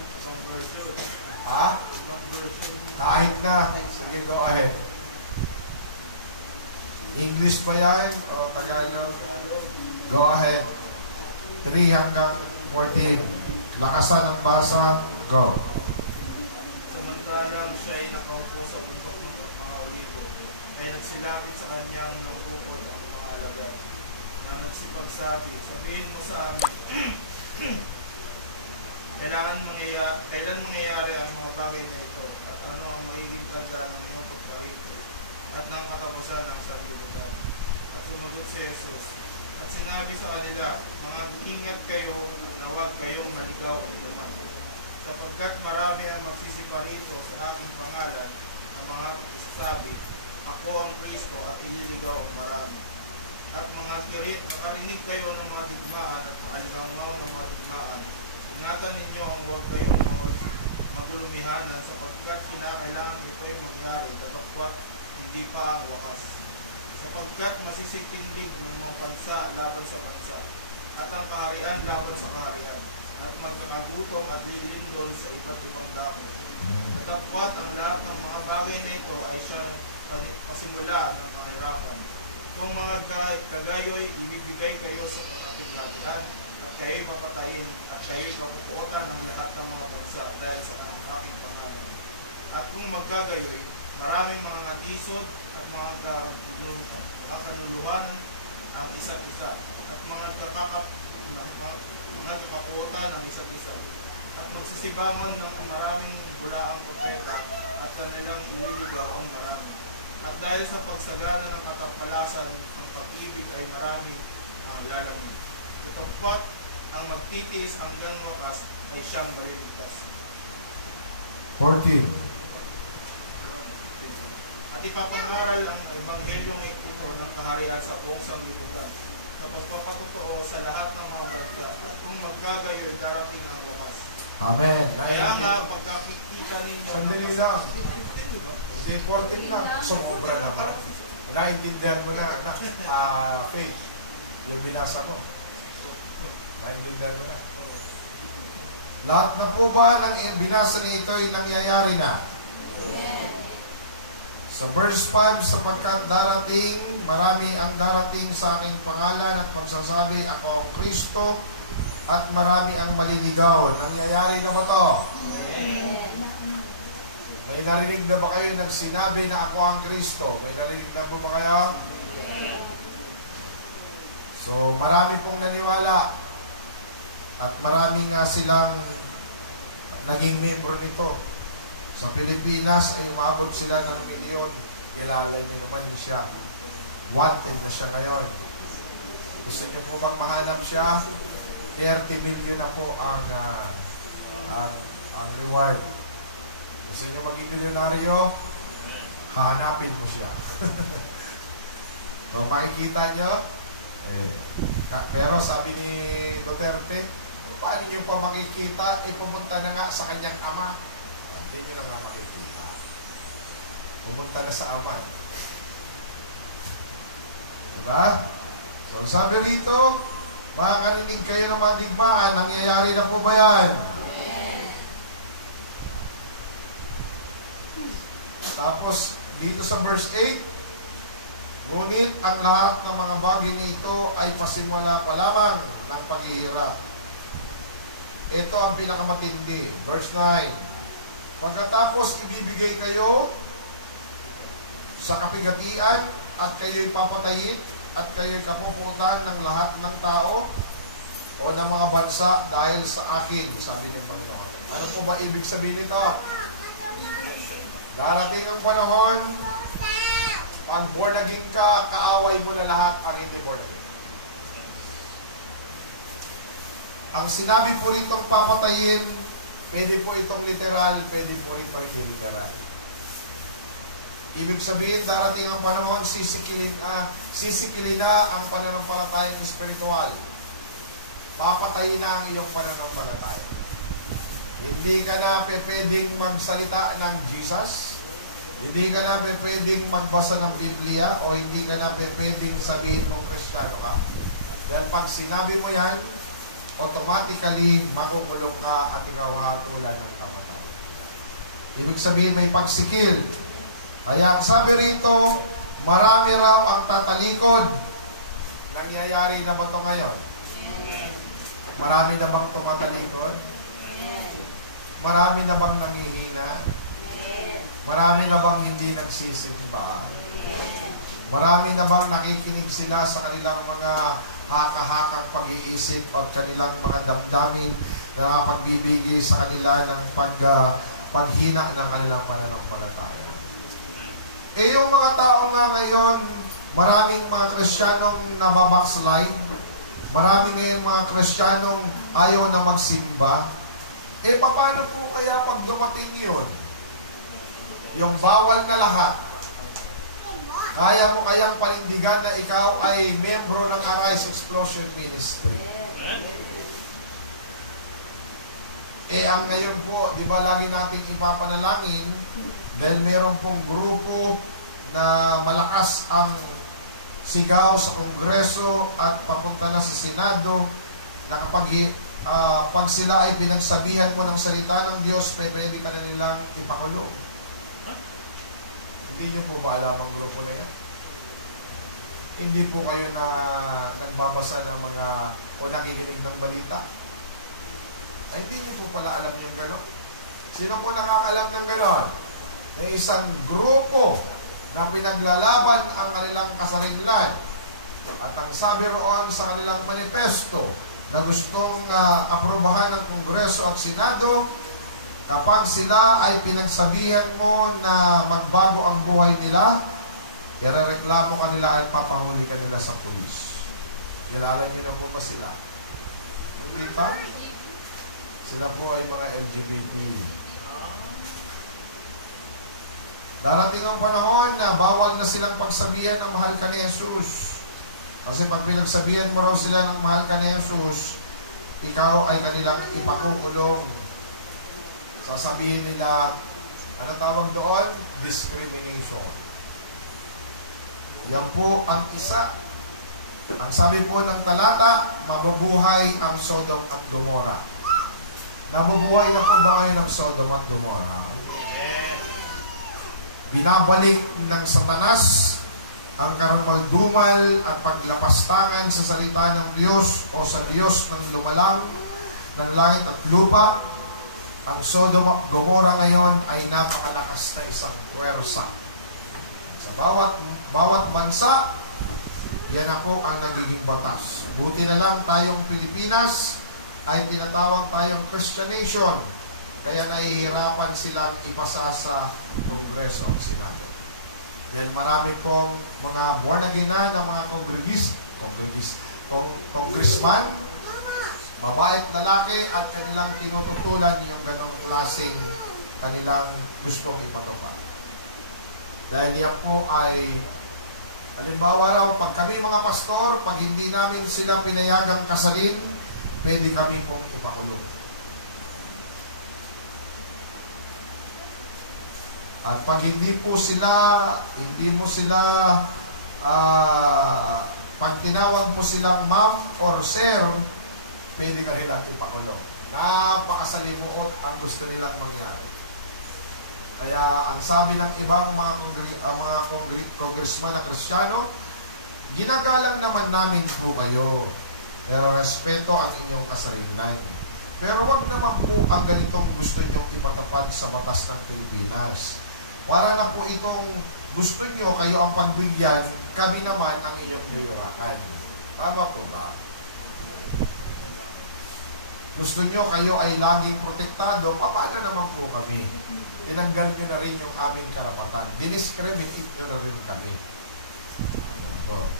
Ha? Kahit na. Sige, go ahead. English ba yan? O Tagalog? Go ahead. 3 hanggang 14. Lakasan ang basa. Go. Samantalang siya ay nakaupo sa bundok ng pagkakaulibo, ay nagsilapit sa kanyang nauukol ang mga alagad, na nagsipagsabi, sabihin mo sa amin, kailan mangyayari ang mga bagay na ito, at ano ang magiging tanda ng iyong pagkarito, at ng katapusan ng sanlibutan. At sumagot si Jesus, at sinabi sa kanila, mga ingat kayo, na huwag kayong maligaw o naman. Sapagkat marami ang magsisiparito sa aking pangalan na mga sabi, ako ang Kristo at iniligaw ang marami. At mga kirit, nakarinig kayo ng mga digmaan at alingaw ng mga digmaan. Ingatan ninyo ang huwag kayong magulumihanan sapagkat kinakailangan ito'y mangyari datapwat hindi pa ang wakas. Sapagkat masisitindig ng mga bansa laban sa bansa at ang kaharian laban sa kaharian at magkakagutom at lilindol sa iba't ibang dako. Datapwat ang lahat ng mga bagay na ito ay siyang pasimula ng kahirapan. Itong mga kagayoy, ibibigay kayo sa pagkakatian at kayo'y papatayin at kayo'y papupuotan ng lahat ng mga bansa dahil sa aking pangalan. At kung magkagayoy, maraming mga natisod at mga kanuluhanan ang isa't isa at mga kakapuotan ng isa't isa at magsisibangon ng maraming bulaang propeta at kanilang iniligaw ang marami. At dahil sa pagsagana ng katampalasan, ang pag-ibig ay marami ang lalamig. Itapat ang magtitiis hanggang wakas ay siyang maliligtas. 14. At ipapangaral ang ebanghelyong ito ng kaharian sa buong sanlibutan na pagpapatotoo sa lahat ng mga bansa at kung magkagayoy darating ang wakas. Amen. Kaya nga pagkakikita ninyo Sandali lang. Hindi 14 na. Sumobra na pala. Naintindihan mo na, Faith. Yung binasa mo. Naintindihan mo na. Lahat na po ba ng binasa nito ay nangyayari na? Sa verse 5, sapagkat darating, marami ang darating sa aking pangalan at magsasabi, ako ang Kristo, at marami ang maliligaw. Nangyayari na ba to? May narinig na ba kayo nagsinabi na ako ang Kristo? May narinig na ba kayo? So, marami pong naniwala at marami nga silang naging membro nito. Sa Pilipinas ay umabot sila ng milyon. Kilala niyo naman siya. Wanted na siya ngayon. Gusto niyo po bang mahanap siya? 30 million na po ang reward. Gusto niyo maging milyonaryo? Hahanapin mo siya. So makikita niyo, Pero sabi ni Duterte, paano nyo pa makikita, pumunta na nga sa kanyang ama. Hindi nyo na nga makikita. Pumunta na sa ama. Diba? So sabi rito, makakarinig kayo ng mga digmaan, nangyayari na po ba yan? Tapos, dito sa verse 8, ngunit ang lahat ng mga bagay nito ay pasimula pa lamang ng paghihirap. Ito ang pinakamatindi. Verse 9, pagkatapos ibibigay kayo sa kapigatian at kayo'y papatayin at kayo'y kapuputan ng lahat ng tao o ng mga bansa dahil sa akin, sabi ni Panginoon. Ano po ba ibig sabihin nito? Darating ang panahon, pag born again ka, kaaway mo na lahat ang hindi born again. Ang sinabi po ritong papatayin, pwede po itong literal, pwede po rin hindi literal. Ibig sabihin, darating ang panahon, sisikilin na ang pananampalatayang espiritual. Papatayin na ang iyong pananampalataya. Hindi ka na pwedeng magsalita ng Jesus. Hindi ka na pwedeng magbasa ng Biblia o hindi ka na pwedeng sabihin mong Kristiyano ka. Dahil pag sinabi mo yan, automatically makukulong ka at ikaw hatulan ng kamatayan. Ibig sabihin may pagsikil. Kaya ang sabi rito, marami raw ang tatalikod. Nangyayari na ba ito ngayon? Marami na bang tumatalikod? Marami na bang nangihina? Marami na bang hindi nagsisimba? Marami na bang nakikinig sila sa kanilang mga haka-hakang pag-iisip at kanilang mga damdamin na pagbibigay sa kanila ng paghina ng kanilang pananampalataya? Yung mga tao nga ngayon, maraming mga Kristiyanong nababackslide, maraming ngayon mga Kristiyanong ayaw na magsimba. Paano po kaya pag dumating yun? Yung bawal na lahat. Kaya mo kayang panindigan na ikaw ay membro ng Arise Explosion Ministry? Ang ngayon po, di ba lagi natin ipapanalangin dahil meron pong grupo na malakas ang sigaw sa Kongreso at papunta na sa Senado na kapag pag sila ay pinagsabihan mo ng salita ng Diyos, pwede ka na nilang ipakulong. Hindi nyo po ba alam ang grupo na yan? Hindi po kayo na nagbabasa ng mga o nakikinig ng balita? Ay, hindi nyo po pala alam yung gano'n. Sino po nakakalam ng gano'n? May isang grupo na pinaglalaban ang kanilang kasarinlan. At ang sabi roon sa kanilang manifesto na gustong aprobahan ng Kongreso at Senado, kapag sila ay pinagsabihan mo na magbago ang buhay nila, irereklamo ka nila at papahuli ka nila sa pulis. Kilala niyo na po ba sila? Hindi pa? Sila po ay mga LGBT. Darating ang panahon na bawal na silang pagsabihan ng mahal ka ni Jesus. Kasi pag pinagsabihan mo raw sila ng mahal ka ni Jesus, ikaw ay kanilang ipakukulong. Sasabihin nila, ano tawag doon? Discrimination. Yan po ang isa. Ang sabi po ng talata, mabubuhay ang Sodom at Gomorrah. Nabubuhay na po ba ngayon ang Sodom at Gomorrah? Binabalik ng Satanas ang karumaldumal at paglapastangan sa salita ng Diyos o sa Diyos ng lumalang ng langit at lupa. Ang Sodom at Gomorrah ngayon ay napakalakas na isang puwersa. Sa bawat bansa, yan ako ang nagiging batas. Buti na lang tayong Pilipinas ay tinatawag tayong Christian nation. Kaya nahihirapan silang ipasa sa Kongreso o Senado. Yan marami pong mga born again na ng mga congressman, babae at lalaki at kanilang tinututulan yung ganong klaseng kanilang gustong ipatupad. Dahil yan po ay Halimbawa raw, pag kami mga pastor, pag hindi namin sila pinayagang kasalin, pwede kami pong ipakulong. At pag hindi mo sila, pag tinawag mo silang ma'am or sir, pwede ka rin at ipakulong. Napakasalimuot ang gusto nilang mangyari. Kaya ang sabi ng ibang mga congressman na Kristiyano, ginagalang naman namin po kayo, pero respeto ang inyong kasalinan. Pero wag naman po ang ganitong gusto nyong ipatapad sa batas ng Pilipinas. Para na po itong gusto nyo, kayo ang pagbigyan, kami naman ang inyong nilirakan. Tama po ba? Gusto nyo kayo ay laging protektado, paano naman po kami? Tinanggal nyo na rin yung aming karapatan. Diniscriminate nyo na rin kami.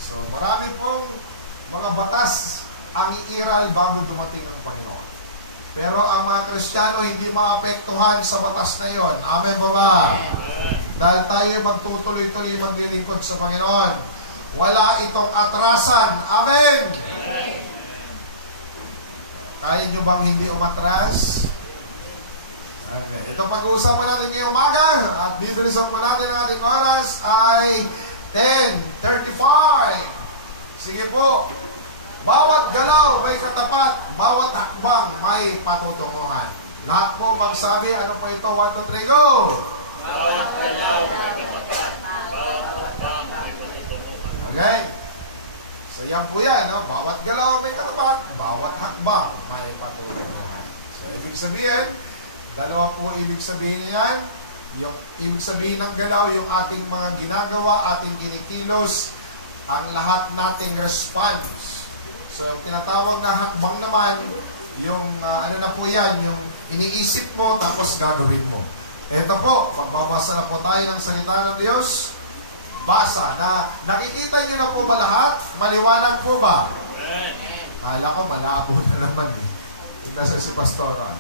So, marami pong mga batas ang iiral bago dumating ang Panginoon. Pero ang mga Kristiyano hindi maapektuhan sa batas na yon. Amen ba ba? Dahil tayo magtutuloy-tuloy maglilingkod sa Panginoon. Wala itong atrasan. Amen! Kaya nyo bang hindi umatras? Okay. Ito pag-uusapan natin ngayong umaga at bibilisan po natin ang ating oras ay 10:35. Sige po. Bawat galaw may katapat, bawat hakbang may patutunguhan. Lahat po magsabi, ano po ito? 1, 2, 3, go! Bawat galaw may katapat, bawat hakbang may patutunguhan. Okay? So yan po yan, no? Bawat galaw may katapat, bawat hakbang may patutunguhan. So ibig sabihin, dalawa po ibig sabihin niyan. Yung ibig sabihin ng galaw, yung ating mga ginagawa, ating kinikilos, ang lahat nating response. So yung tinatawag na hakbang naman, yung ano na po yan, yung iniisip mo tapos gagawin mo. Ito po, pagbabasa na po tayo ng salita ng Diyos. Basa na, nakikita niyo na po ba lahat? Maliwanag po ba? Kala ko malabo na naman eh. Kasi si Pastora.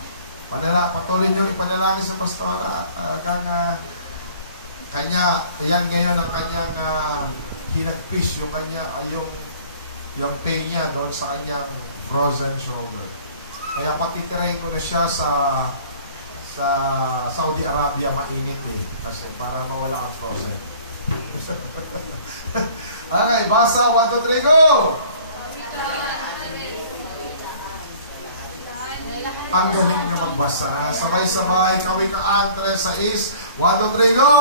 Patuloy niyo ipanalangin sa Pastora. Kanya, yan ngayon ang kanyang kinagfish, yung kanya, yung pay niya doon sa kanyang frozen shoulder. Kaya patitirahin ko na siya sa Saudi Arabia, mainit eh. Kasi para mawala ang frozen. Okay, basa. 1, 2, 3, go! Ang galing nyo magbasa. Sabay-sabay, kawin ka antre sa 1, 2, 3, go!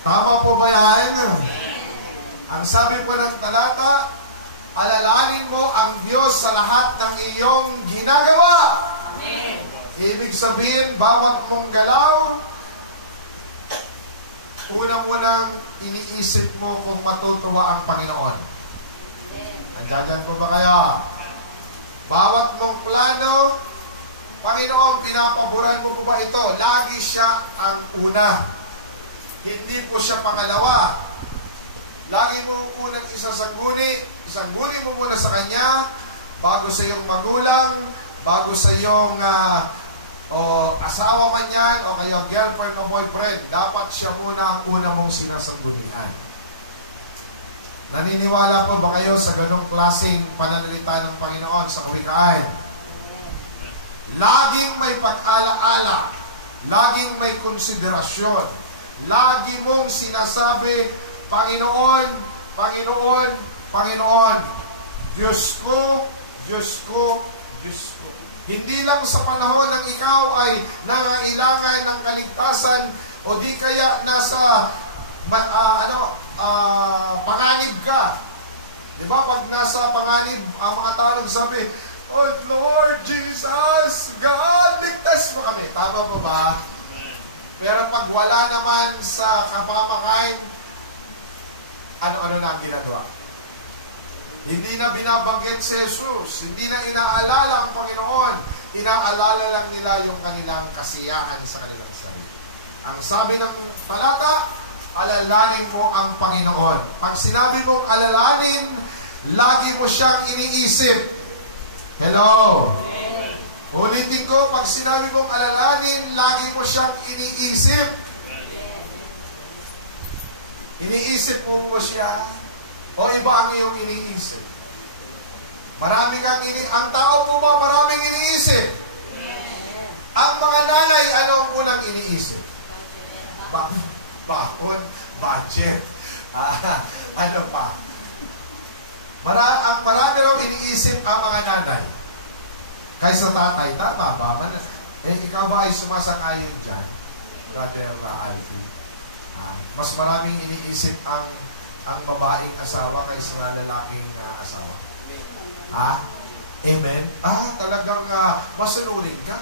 Tama po ba yan? Ang sabi po ng talata, alalahanin mo ang Diyos sa lahat ng iyong ginagawa. Amen. Ibig sabihin, bawat mong galaw, unang-unang iniisip mo kung matutuwa ang Panginoon. Nandiyan po ba kaya? Bawat mong plano, Panginoon, pinapaboran mo po ba ito? Lagi siya ang una. Hindi po siya pangalawa. Lagi mo unang isangguni mo muna sa Kanya, bago sa iyong magulang, bago sa iyong asawa man yan, o kayo girlfriend o boyfriend, dapat siya muna ang una mong sinasanggunian. Naniniwala po ba kayo sa ganong klaseng pananalita ng Panginoon sa kawikaan? Laging may pag-ala-ala, laging may konsiderasyon, lagi mong sinasabi, Panginoon, Panginoon, Panginoon, Diyos ko, Diyos ko, Diyos ko. Hindi lang sa panahon ng ikaw ay nangailangan ng kaligtasan o di kaya nasa panganib ka. Diba? Pag nasa panganib, ang mga tao nagsabi, oh Lord Jesus, God, ligtas mo kami. Tama pa ba? Pero pag wala naman sa kapapakain, ano-ano na ang ginagawa? Hindi na binabanggit si Jesus. Hindi na inaalala ang Panginoon. Inaalala lang nila yung kanilang kasiyahan sa kanilang sarili. Ang sabi ng talata, alalanin mo ang Panginoon. Pag sinabi mong alalanin, lagi mo siyang iniisip. Hello? Ulitin ko, pag sinabi kong alalanin, lagi mo siyang iniisip. Iniisip mo po siya, o iba ang iyong iniisip? Marami kang ang tao po ba maraming iniisip? Ang mga nanay, ano ang unang iniisip? Bakon, budget. Ano pa? Marami raw iniisip ang mga nanay. Kaysa tatay, tama ba? Ikaw ba ay sumasang-ayon dyan? Brother Alfie. Mas maraming iniisip ang babaeng asawa kaysa lalaking asawa. Amen? Talagang masunurin ka.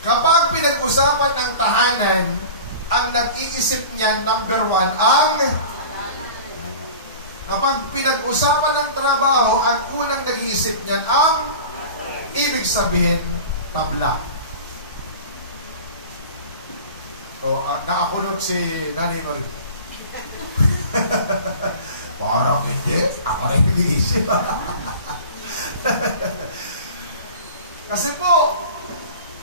Kapag pinag-usapan ng tahanan, ang nag-iisip niyan, number 1, kapag pinag-usapan ng trabaho, ang unang nag-iisip niyan, ibig sabihin, tabla. Nakakunot si Nanay Mag. Parang hindi. Ako rin iniisip. Kasi po,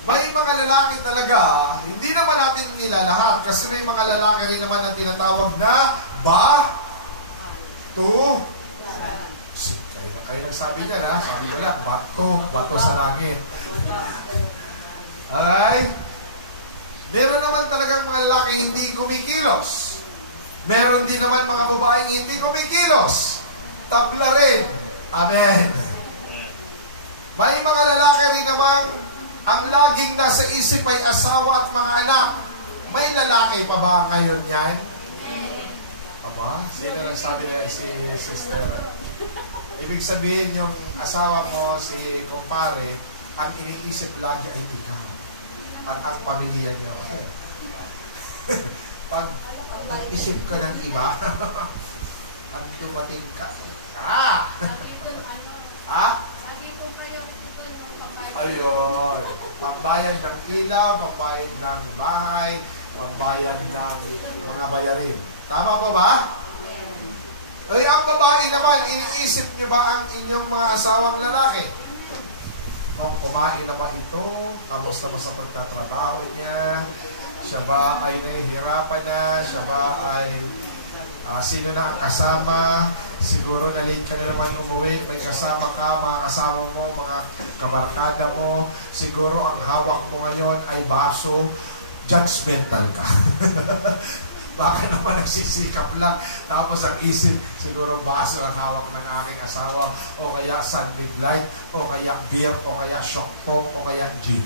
may mga lalaki talaga, hindi naman natin nila lahat, kasi may mga lalaki rin naman na tinatawag na Kaya nagsabi niya na, sabi ko lang, bato sa langit. Alright? Meron naman talagang mga lalaki hindi kumikilos. Meron din naman mga babaeng hindi kumikilos. Tabla rin. Amen. May mga lalaki rin naman ang laging nasa isip ay asawa at mga anak. May lalaki pa ba ngayon yan? Aba, sino nagsabi na si sister? Ibig sabihin yung asawa mo, si kumpare, ang iniisip lagi ay ikaw. At ang pamilya nyo. Pag isip ka ng iba, pag dumating ka, ayun, pambayad ng ilaw, pambayad ng bahay, pambayad ng mga bayarin. Tama po ba? Ay, ang babae naman, iniisip niyo ba ang inyong mga asawang lalaki? Kung kumain na ba ito? Kamusta ba sa pagtatrabaho niya? Siya ba ay nahihirapan na? Siya ba ay sino na ang kasama? Siguro na-late ka na naman umuwi. May kasama ka, mga kasama mo, mga kabarkada mo. Siguro ang hawak mo ngayon ay baso. Judgmental ka. Baka naman nagsisikap lang. Tapos ang isip, siguro baso ang hawak ng aking asawa, o kaya sunlit light, o kaya beer, o kaya shock pop, o kaya gin.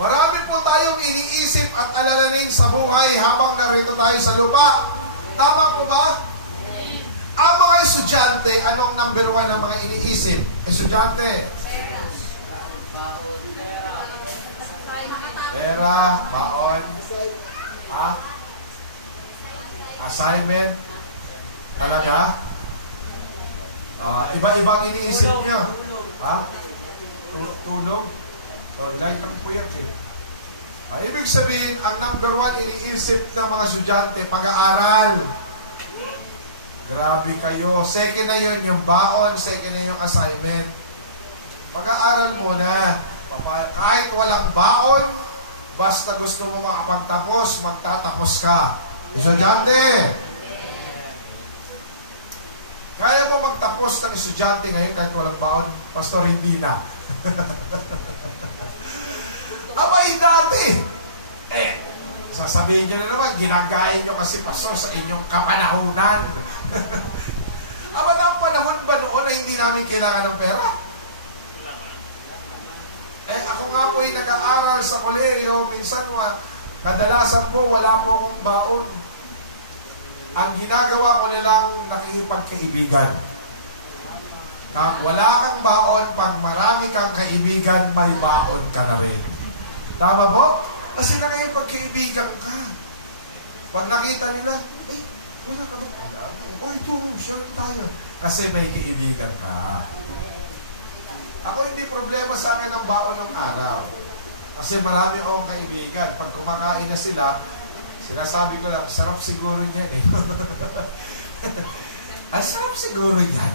Marami po tayong iniisip at alalanin sa buhay habang narito tayo sa lupa. Tama po ba? Ang mga estudyante, anong number 1 ng mga iniisip? Estudyante? Pera, baon, assignment, talaga? Iba-ibang iniisip niya. Tulong? Light ang puyat eh. Ibig sabihin, ang number 1 iniisip ng mga estudyante, pag-aaral. Grabe kayo. Second na yun yung baon, second na yung assignment. Pag-aaral mo na. Kahit walang baon, basta gusto mo makapagtapos, magtatapos ka. Estudyante! Kaya mo magtapos ng estudyante ngayon kahit walang baon? Pastor, hindi na. Abay dati! Sasabihin niyo na naman, ginagain niyo kasi pastor sa inyong kapanahunan. Aba na ang panahon ba noon na hindi namin kailangan ng pera? Ako nga po ay nag-aaral sa kolehiyo, minsan kadalasan po wala po akong baon. Ang ginagawa ko na lang nakikipagkaibigan. Wala kang baon, pag marami kang kaibigan, may baon ka na rin. Tama po? Kasi nakikipagkaibigan ka. Pag nakita nila, wala ka ba? Ito, sure tayo. Kasi may kaibigan ka. Ako hindi problema sa akin ang baon ng araw. Kasi marami akong kaibigan. Pag kumakain na sila, sinasabi ko lang, sarap siguro niyan eh. Ang sarap siguro niyan.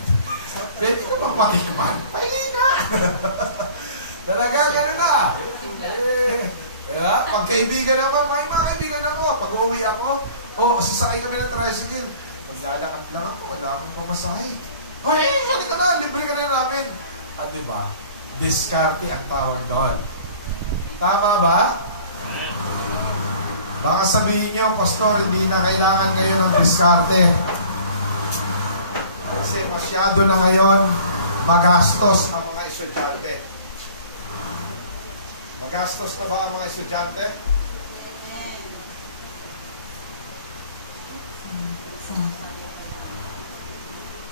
Pwede ko magpatikman. Pahinga! Talaga, gano'n na. Pagkaibigan naman, may mga kaibigan ako. Pag uwi ako, sasakay kami ng tricycle. Maglalakad lang ako, wala akong pamasahe. Halika na, libre ka na namin. At diba, diskarte ang tawag doon. Tama ba? Baka sabihin niyo, Pastor, hindi na kailangan kayo ng diskarte. Kasi masyado na ngayon magastos ang mga estudyante. Magastos na ba ang mga estudyante?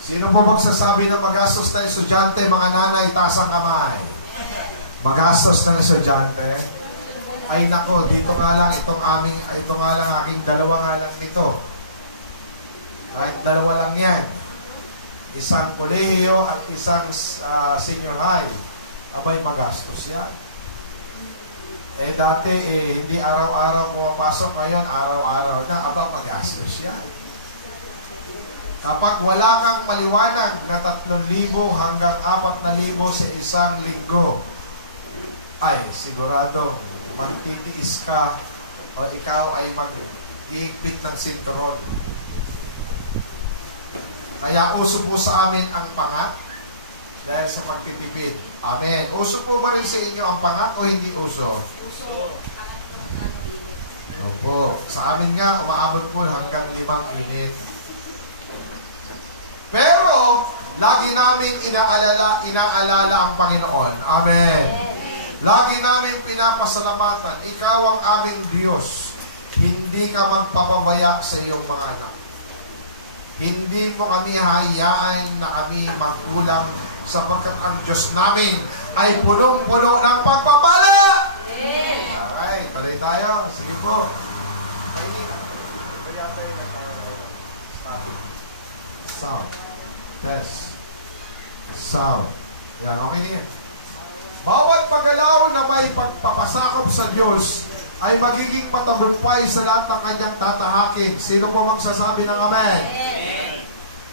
Sino po magsasabi ng magastos na estudyante? Mga nanay, taas ang kamay. Magastos na estudyante? Ay nako, dito nga lang ito nga lang aking dalawa nga lang nito. Kahit dalawa lang yan. Isang kolehiyo at isang senior high. Abay, magastos yan. Dati, hindi araw-araw pumapasok. Ngayon, araw-araw na. Aba, magastos yan. Kapag wala kang maliwanag na 3,000 hanggang 4,000 sa isang linggo, ay, sigurado, magtitiis ka o ikaw ay mag-iigpit ng sinturon. Kaya uso po sa amin ang pangat dahil sa pagtitipid. Amen. Uso po ba rin sa inyo ang pangat o hindi uso? Uso. Opo. Sa amin nga, umaabot po hanggang 5 minit. Pero, lagi namin inaalala ang Panginoon. Amen. Lagi namin pinapasalamatan, ikaw ang aming Diyos. Hindi ka magpapabaya sa iyong mga anak. Hindi mo kami hayaan na kami magkulang sapagkat ang Diyos namin ay punong-puno ng pagpapala. Alright, tuloy tayo. Sige po. Kaya tayo sound. Yes. Sound. Yan, okay niya. Bawat paggalaw na may pagpapasakop sa Diyos ay magiging matagumpay sa lahat ng kanyang tatahakin. Sino po magsasabi ng amen?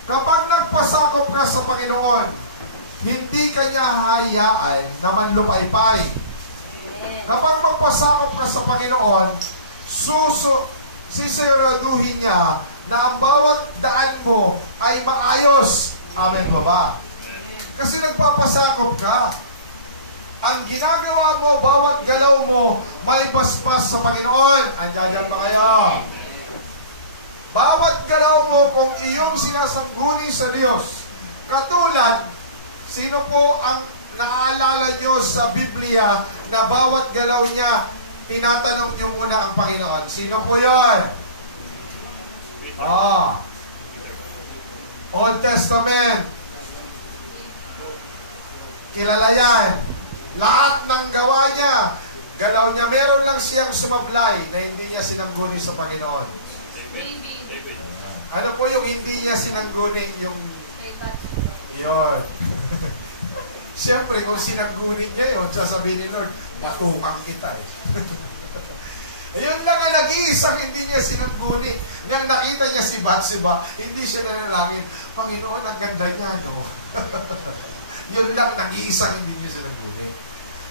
Kapag nagpasakop ka sa Panginoon, hindi kanya hayaan na manlupaypay. Kapag magpasakop ka sa Panginoon, sisiraduhin niya na ang bawat daan mo ay maayos. Amen ba ba? Kasi nagpapasakop ka. Ang ginagawa mo, bawat galaw mo, may paspas sa Panginoon. Andiyan pa kayo. Bawat galaw mo kung iyong sinasangguni sa Diyos. Katulad, sino po ang naaalala nyo sa Biblia na bawat galaw niya, tinatanong nyo muna ang Panginoon? Sino po yun? Old Testament. Kilala yan. Lahat ng gawa niya, galaw niya, meron lang siyang sumablay na hindi niya sinangguni sa Panginoon. David. Ano po yung hindi niya sinangguni? Yung yun. Siyempre, kung sinangguni niya yun, sasabihin ni Lord, patukang kita eh. Ayun lang ang nag-iisang hindi niya sinangguni. Nang nakita niya si Bathsheba, hindi siya nanalangin, Panginoon, ang ganda niya, no? Yun lang, nag-iisang hindi niya sinangguni.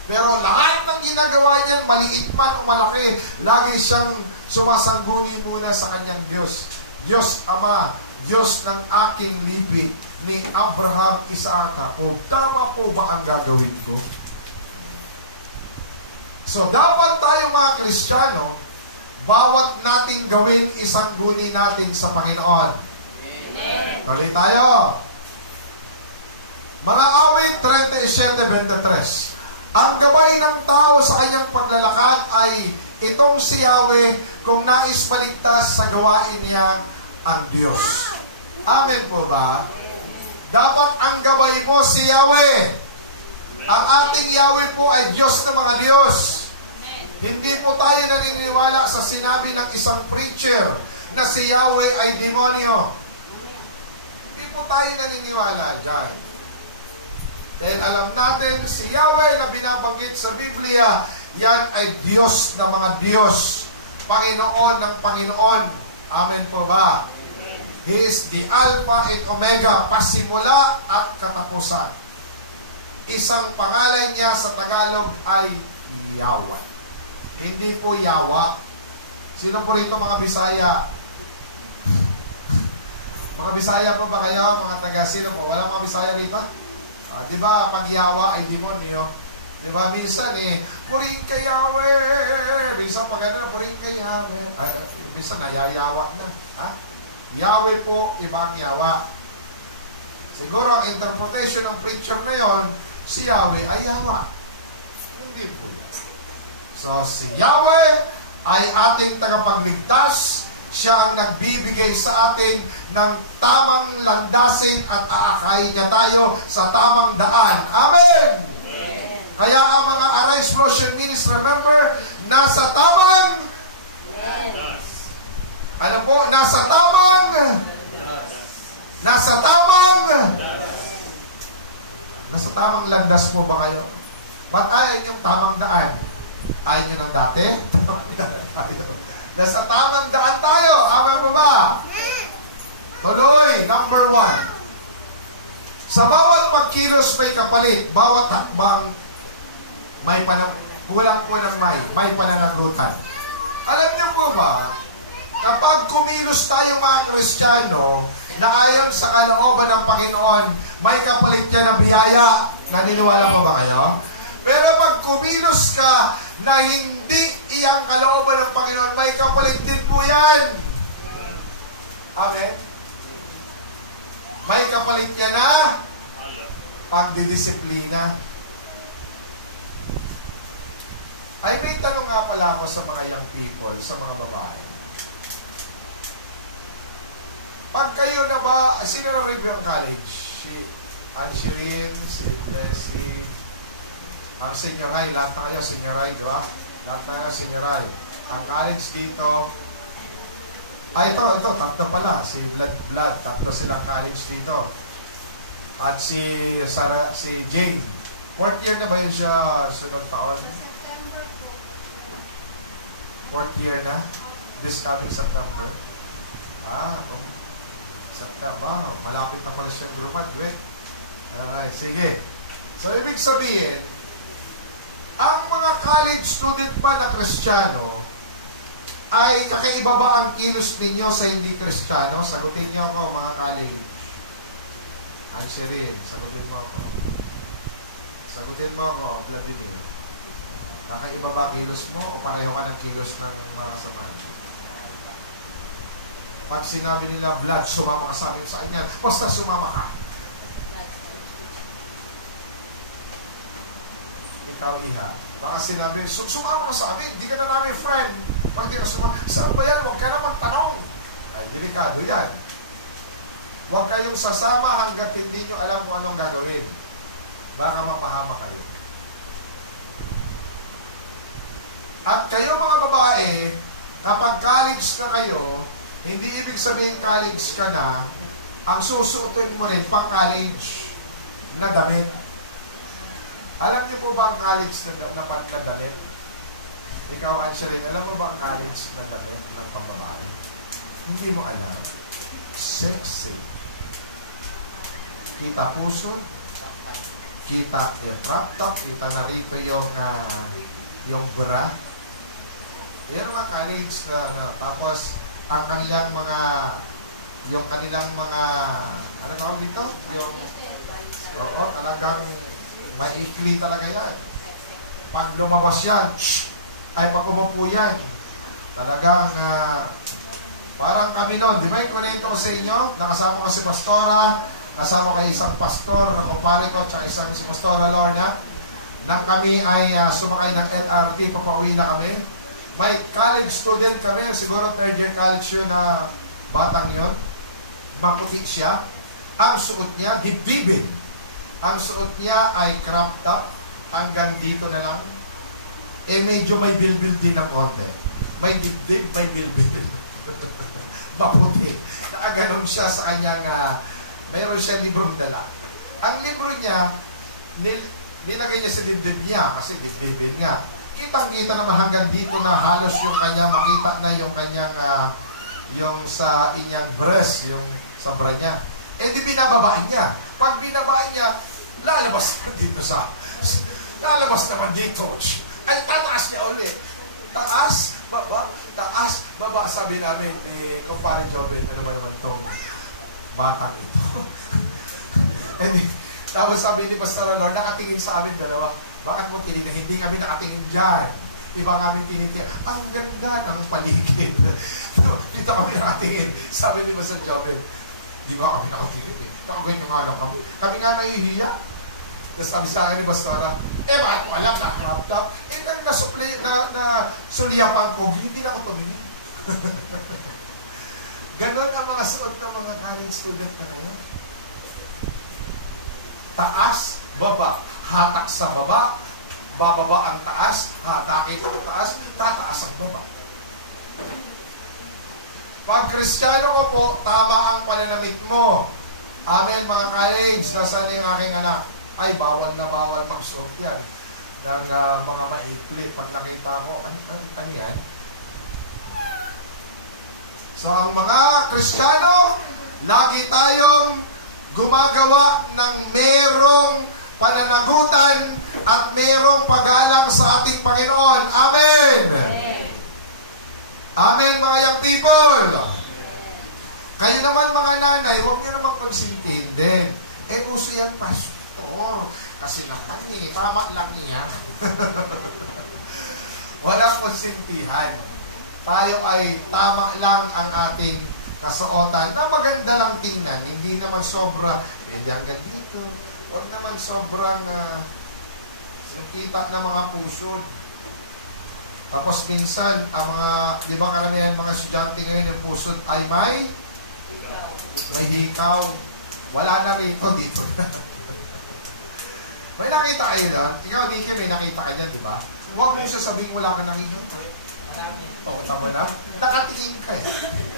Pero lahat ng ginagawa niyan, maliit man o malaki, lagi siyang sumasangguni muna sa kanyang Diyos. Diyos Ama, Diyos ng aking libing, ni Abraham, Isaac, Jacob. Tama po ba ang gagawin ko? So, dapat tayo mga Kristiyano, bawat nating gawin, isangguni natin sa Panginoon. Tuloy tayo. Mga awit 37-23. Ang gabay ng tao sa kanyang paglalakad ay itong si Yahweh kung nais maligtas sa gawain niya ang Diyos. Amen po ba? Dapat ang gabay mo si Yahweh. Ang ating Yahweh po ay Diyos ng mga Diyos. Hindi po tayo naniniwala sa sinabi ng isang preacher na si Yahweh ay demonyo. Hindi po tayo naniniwala dyan. Dahil alam natin, si Yahweh na binabanggit sa Biblia, yan ay Diyos ng mga Diyos. Panginoon ng Panginoon. Amen po ba? He is the Alpha and Omega, pasimula at katapusan. Isang pangalan niya sa Tagalog ay Yahweh. Hindi po Yawa. Sino po rito mga Bisaya? Mga Bisaya po ba kayo? Mga taga sino po? Wala mga Bisaya rito? Di ba pag Yawa ay demonyo? Di ba minsan purihin ka Yahweh. Minsan pag ano, purihin ka Yahweh. Minsan nayayawa na. Ha? Yahweh po, ibang Yawa. Siguro ang interpretation ng preacher na yon, si Yahweh ay Yawa. Hindi po yan. So, si Yahweh ay ating tagapagligtas. Siya ang nagbibigay sa atin ng tamang landasin at aakay niya tayo sa tamang daan. Amen! Amen. Kaya ang mga Arise Explosion Ministry, remember, nasa tamang ano po? Nasa tamang landas po ba kayo? Ba't ayaw niyong tamang daan? Ayaw niyo ng dati? Nasa tamang daan tayo. Amen mo ba? Tuloy. Number 1. Sa bawat pagkilos may kapalit. Bawat hakbang may kulang po ng may pananagutan. Alam niyo po ba, kapag kumilos tayo mga Kristiyano, na ayon sa kalooban ng Panginoon, may kapalit yan na biyaya. Naniniwala po ba kayo? Pero pag kumilos ka na hindi iyang kalooban ng Panginoon, may kapalit din po yan. Amen? May kapalit yan na pagdidisiplina. Ay, may tanong nga pala ako sa mga young people, sa mga babae. Pag kayo na ba, sino na review ang college? Si Anshirin, si Leslie, ang senior high, lahat na kayo senior high, di ba? Lahat na kayo senior high. Ang college dito, ito, tatlo pala, si Blood, tatlo silang college dito. At si Jane, 4th year na ba yun siya sunod taon? September po. 4th year na? This coming September. September, malapit na pala siyang graduate. Alright, sige. So, ibig sabihin, ang mga college student ba na Kristiyano, ay kakaiba ba ang kilos ninyo sa hindi Kristiyano? Sagutin niyo ako, mga college. Ansherin, sagutin mo ako. Sagutin mo ako, Vladimir. Kakaiba ba ang kilos mo o pareho ka ng kilos ng mga kasama? Pag sinabi nila, Blood, sumama ka sa amin sa kanya, basta sumama ka. Ikaw, Iha. Baka sinabi, sumama ka sa amin, hindi ka na namin friend. Pag di ka sumama, saan ba yan? Huwag ka na magtanong. Ay, delikado yan. Huwag kayong sasama hanggat hindi nyo alam kung anong gagawin. Baka mapahama kayo. At kayo mga babae, kapag college na kayo, hindi ibig sabihin college ka na, ang susuotin mo rin pang college na damit. Alam niyo po ba ang college na pangkadamit? Ikaw, Ansherin, alam mo ba ang college na damit ng pambabae? Hindi mo alam. Sexy. Kita puso, kita crop top, kita na rito yung bra. Yan mga college na tapos ang kanilang mga ano tawag dito? Talagang maikli talaga yan. Pag lumabas yan, ay pag umupo yan, talagang parang kami noon, di ba yung kunento ko sa inyo, nakasama ko si Pastora, kasama ko isang pastor, na kumpare ko, tsaka isang si Pastora Lorna, nang kami ay sumakay ng LRT, papauwi na kami. May college student kami, siguro 3rd year college yun na batang yun. Maputi siya. Ang suot niya, dibdibin. Ang suot niya ay crop top, hanggang dito na lang. Medyo may bilbil din ng konti. May dibdib, may bilbil. Maputi. Nakaganon siya sa kanyang, mayroon siya librong dala. Ang libro niya, nilagay niya sa dibdib niya, kasi dibdibin nga. Kitang-kita naman hanggang dito na halos yung kanya, makita na yung kanyang yung sa inyang breast, yung sa bra niya. Eh di binababa niya. Pag binaba niya, lalabas naman dito. Ay, tataas niya ulit. Taas, baba. Sabi namin, kumpare Joven, ano ba naman itong batang ito? And tapos sabi ni Pastor Lord, nakatingin sa amin dalawa. Bakit mo tinignan? Hindi kami nakatingin dyan. Iba kami tinitingnan. Ang ganda ng paligid. Dito kami nakatingin. Sabi ni Pastor Joven, di ba kami nakatingin? Nakagawin nyo nga lang kami. Kami nga nahihiya. Tapos sabi sa akin ni Pastora, bakit mo alam, nakrap up. Nasuliyapan ko, hindi na ako tumingin. Ganon ang mga suot ng mga college student na ngayon. Taas, baba, hatak sa baba, bababa ang taas, hatakin ang taas, tataas ang baba. Pag Kristiyano ka po, tama ang pananamit mo. Amen, mga college, nasaan yung aking anak? Ay, bawal na bawal magsuot yan ng mga maikli. Pag nakita ko, ano yan? So, ang mga Kristiyano, lagi tayong gumagawa ng merong pananagutan at merong paggalang sa ating Panginoon. Amen! Amen, mga young people! Kayo naman, mga nanay, huwag niyo naman konsintihin din. Uso yan, pastor. Kasi naman, tama lang niya. Walang konsintihan. Tayo ay tama lang ang ating kasuotan na maganda lang tingnan. Hindi naman sobra, hindi hanggang dito. Huwag naman sobrang kita ng mga pusod. Tapos minsan, ang mga, di ba karamihan mga estudyante ngayon, yung pusod ay may hikaw. Wala na rito dito. May nakita kayo doon? Ikaw, Nicky, may nakita ka niyan, di ba? Huwag mo sasabihin wala ka nakikita. Oo, tama na. Nakatingin ka eh.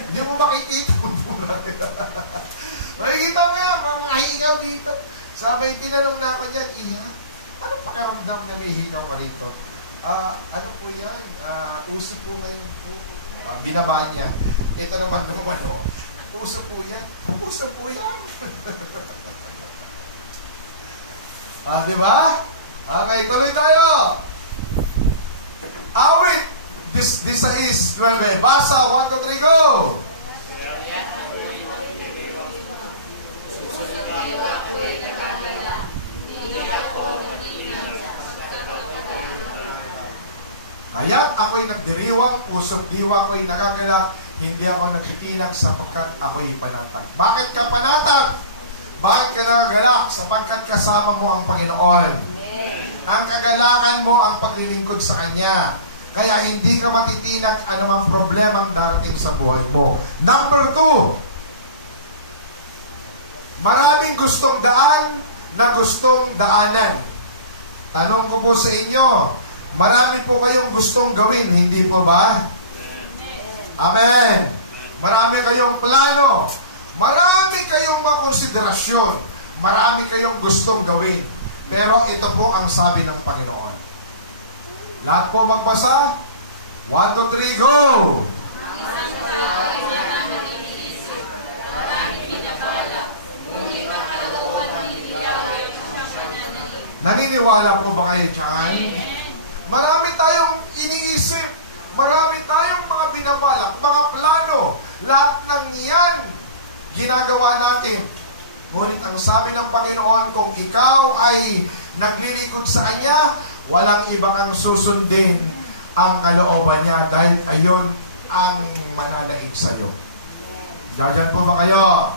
Hindi mo makikita kung makikita. Makikita mo yan, mga hingaw dito. Sabi, tinanong na ako dyan, anong pakiramdam na may hingaw ka rito? Ano po yan? Uso po ngayon po. Binaba niya. Ito naman uso po yan. Uso po yan. Diba? Okay, tuloy tayo. Awit. This is 9. Basa, 1, 2, 3, go! Kaya't ako'y nagdiriwang, pusong diwa ako'y nagagalak, hindi ako nagtitilak sapagkat ako'y panatag. Bakit ka panatag? Bakit ka nagagalak? Sapagkat kasama mo ang Panginoon. Ang kagalakan mo ang paglilingkod sa Kanya. Kaya hindi ka matitinag anumang problema ang darating sa buhay mo. Number 2, maraming gustong daan na gustong daanan. Tanong ko po sa inyo, marami po kayong gustong gawin, hindi po ba? Amen. Marami kayong plano. Marami kayong mga konsiderasyon. Marami kayong gustong gawin. Pero ito po ang sabi ng Panginoon. Lahat po magbasa. 1, 2, 3, go! Naniniwala po ba kayo dyan? Marami tayong iniisip. Marami tayong mga binabalak, mga plano. Lahat ng yan, ginagawa natin. Ngunit ang sabi ng Panginoon, kung ikaw ay naglilingkod sa Kanya, walang ibang ang susundin ang kalooban niya dahil ayon ang mananaig sa iyo. Diyan po ba kayo?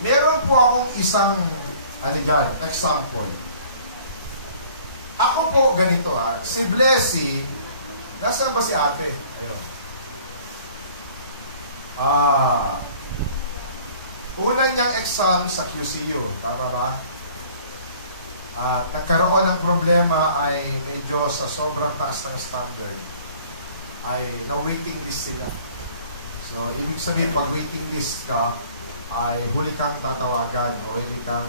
Meron po akong isang example. Ako po ganito si Blessing, nasaan ba si ate? Ayun. Una niyang exam sa QCU, tama ba? At nagkaroon ng problema ay medyo sa sobrang taas ng standard ay na-waiting list sila. So, ibig sabihin, pag waiting list ka, ay huli kang tatawagan o huli kang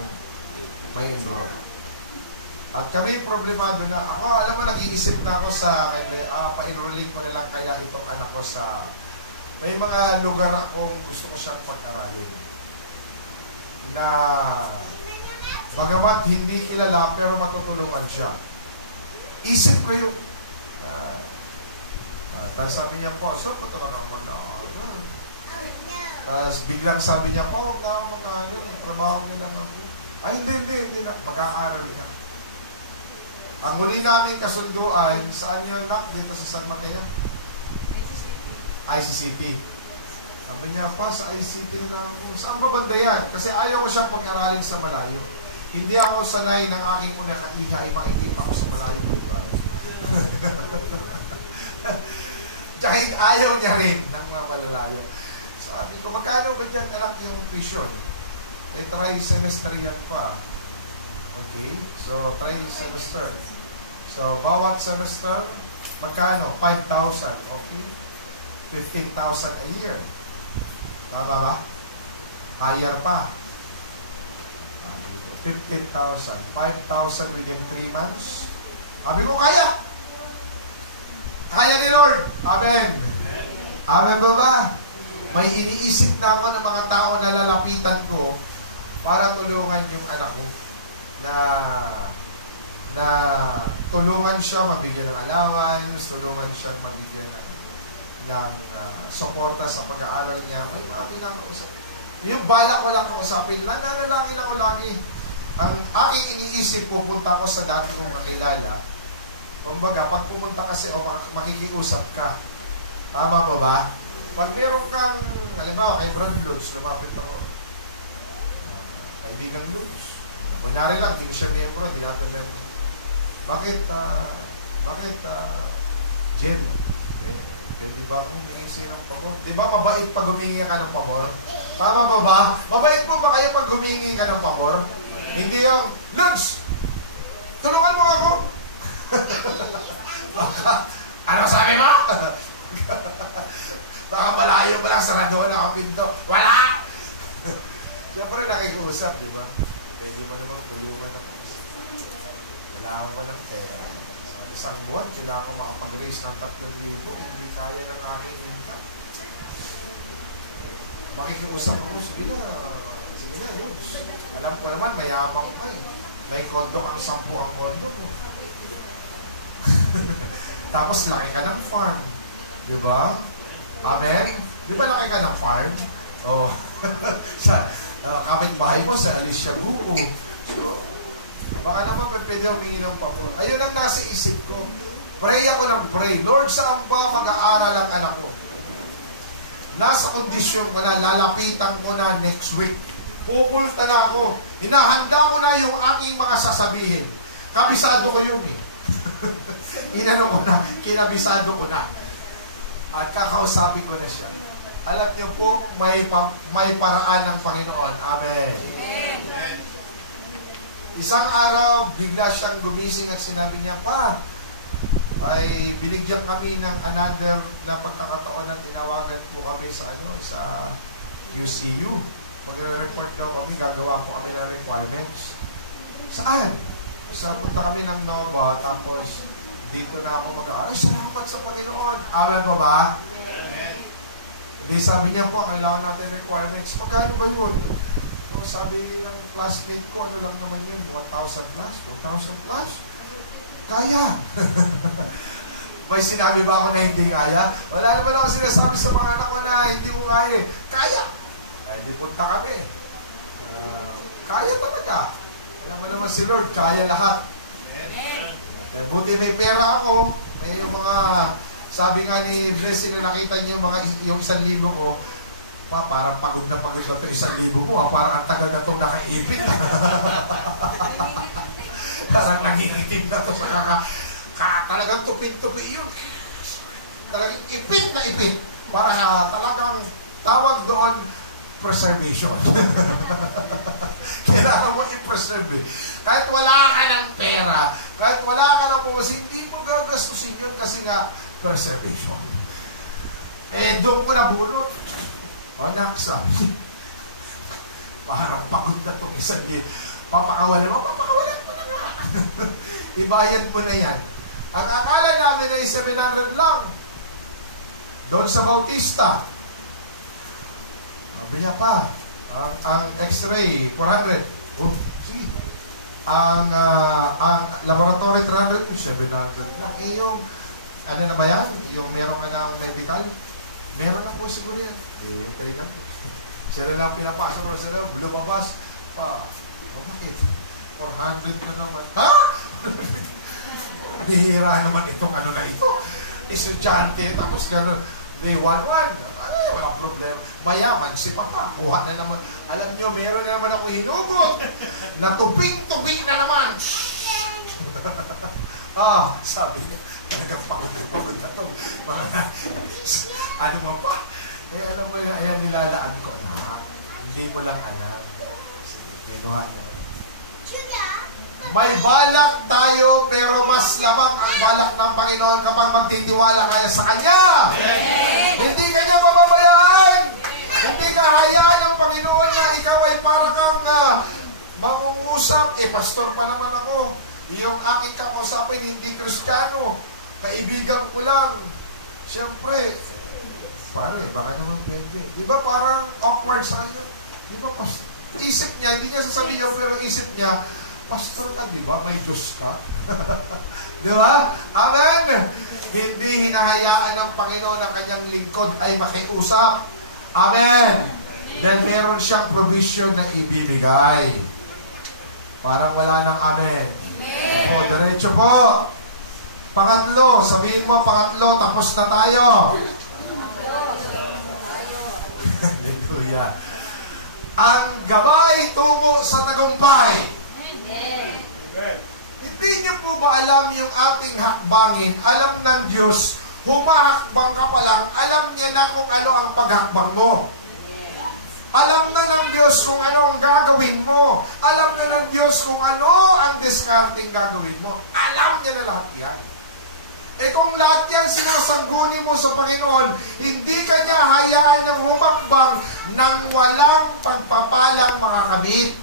may enroll. At kami problemado na, ako, alam mo, nag-iisip na ako sa, pa-enrolling ko nilang kaya itong anak ko sa May mga lugar akong gusto ko siyang pag-aralin. Na bagamat hindi kilala, pero matutulungan siya. Isip ko yung tapos sabi niya po, saan ba talaga mag-aaral? Tapos biglang sabi niya po, huwag na ako mag-aaral. Trabaho niya lang ako. Ay, hindi na. Mag-aaral niya. Ang huli namin kasunduan, saan niyo nak? Dito sa San Mateo? ICCP. Sabi niya pa, sa ICCP na ako. Saan ba banda yan? Kasi ayaw ko siyang pag-aralin sa malayo. Hindi ako sanay ng aking unang katiha ay makikita ko sa malayo. Kahit ayaw niya rin ng mga malalayo. Sabi ko, magkano ba dyan anak yung tuition? Eh, try semester yan pa. Okay? So, try semester. So, bawat semester, magkano? 5,000. Okay? 15,000 a year. Tama ba? Higher pa. 15,000. 5,000 within 3 months. Sabi ko, kaya! Kaya ni Lord. Amen. Amen ba ba? May iniisip na ako ng mga tao na lalapitan ko para tulungan yung anak ko na tulungan siya mabigyan ng allowance, tulungan siya mabigyan ng suporta sa pag-aaral niya. May mga pinakausap. Yung balak ko lang kausapin, nananalangin ako lagi. Ang aking iniisip, pupunta ako sa dati kong kakilala. Kumbaga, pag pumunta kasi o makikiusap ka, tama ba ba? Pag meron kang, halimbawa, kay Brad Lutz, lumapit ako. Kaibigan Lutz. Manari lang, hindi ko siya miyembro, hindi natin member. Bakit, Jen? Di ba kung humingi ng pabor? Di ba mabait pag humingi ka ng pabor? Tama ba ba? Mabait mo ba kayo pag humingi ka ng pabor? Hindi yung, Lutz! Tulungan mo ako! Ano sabi mo? Baka malayo pa lang, sarado na ang pinto. Wala! Siyempre nakikiusap, di ba? Pwede mo naman tulungan ng isa. Kailangan mo ng pera. Sa isang buwan, kailangan ko makapag-raise ng 3,000. Hindi kaya ng aking income. Makikiusap ako, sige na, yun. Alam ko naman, mayamang ka eh. May kondo kang 10 ang kondo mo. Tapos laki ka ng farm. Di ba? Amen? Di ba laki ka ng farm? Oh. Sa kapitbahay mo sa Alicia Buo. So, baka naman pwede humingi ng papor. Ayun ang nasa isip ko. Pray ako ng pray. Lord, saan ba mag-aaral ang anak ko? Nasa kondisyon ko na, lalapitan ko na next week. Pupunta na ako. Hinahanda ko na yung aking mga sasabihin. Kabisado ko yun eh. Inano ko na, kinabisado ko na. At kakausapin ko na siya. Alam niyo po, may paraan ng Panginoon. Amen. Amen. Isang araw, bigla siyang gumising at sinabi niya, Pa, ay binigyan kami ng another na pagkakataon na tinawagan po kami sa UCU. Magre-report daw kami, gagawa po kami ng requirements. Saan? Punta kami ng Nova, tapos dito na ako mag-aaral. Salamat sa Panginoon. Aral mo ba? Amen. Sabi niya po, kailangan natin requirements. Magkano ba yun? So, sabi ng classmate ko, ano lang naman yun? 1,000 plus? 2,000 plus? Kaya! May sinabi ba ako na hindi kaya? Wala naman ako sinasabi sa mga anak ko na hindi mo kaya. Kaya! Ay, di punta kami. Kaya talaga. Alam mo naman si Lord, kaya lahat. Amen. Buti may pera ako. May yung mga, sabi nga ni Blessing na nakita niyo yung 1,000 ko, parang pagod na ito 1,000 ko. Parang ang tagal na itong nakaipit. Parang nangingitim na ito sa talagang tupin-tupi yun. Talagang ipit na ipit. Para talagang tawag doon, preservation. Kailangan mo i-preserve. Kahit wala ka ng pera, kahit wala ka ng pumasin, hindi mo gagastusin yun kasi nga preservation. Doon ko nabulot. Sabi. Parang pagod na itong isang papakawalan mo na nga. Ibayad mo na yan. Ang akala namin ay 700 lang. Doon sa Bautista, Sabi niya pa, ang x-ray, 400. Oh, sige. Ang laboratory, 300, 700 lang. Eh, yung, ano na ba yan? Yung meron ka ng medical? Meron na po siguro yan. Eh, okay na. Siya rin ang pinapasok na sila, lumabas pa. Bakit? 400 na naman. Ha? Nihira naman itong ano na ito. Estudyante, tapos gano'n. Day 1-1. Ay, walang problema. Mayaman, si Papa, kuha na naman. Alam nyo, meron na naman ako hinugot. Natubing-tubing na naman. Sabi niya, talagang pagod na to. Ano mo pa? Eh, alam mo na, ayan nilalaan ko. Hindi mo lang alam. Sige, kinuha niya. May balak tayo, pero mas lamang ang balak ng Panginoon kapag magtitiwala kaya sa Kanya. Hindi Kanya mababayaan. Hindi ka hayaan ng Panginoon niya. Ikaw ay para kang mangungusap. Pastor pa naman ako. Yung aking kakusapin, hindi Kristiyano. Kaibigan ko lang. Siyempre, pare, baka naman pwede. Di ba parang awkward sa inyo? Di ba, isip niya, hindi niya sasabihin pero isip niya, pastor ka, di ba? May Diyos ka. Di ba? Amen! Hindi hinahayaan ng Panginoon ang kanyang lingkod ay makiusap. Amen! Then meron siyang provision na ibibigay. Parang wala nang amen. Amen! O, diretso po. Pangatlo, sabihin mo, pangatlo, tapos na tayo. Hallelujah. Ang gabay tungo sa tagumpay. Hindi niyo po ba alam yung ating hakbangin? Alam ng Diyos, humahakbang ka pa lang, alam niya na kung ano ang paghakbang mo. Alam na ng Diyos kung ano ang gagawin mo. Alam na ng Diyos kung ano ang discarding gagawin mo. Alam niya na lahat yan. Eh kung lahat yan sinasangguni mo sa Panginoon, hindi ka niya hayaan ng humakbang nang walang pagpapalang makakamit.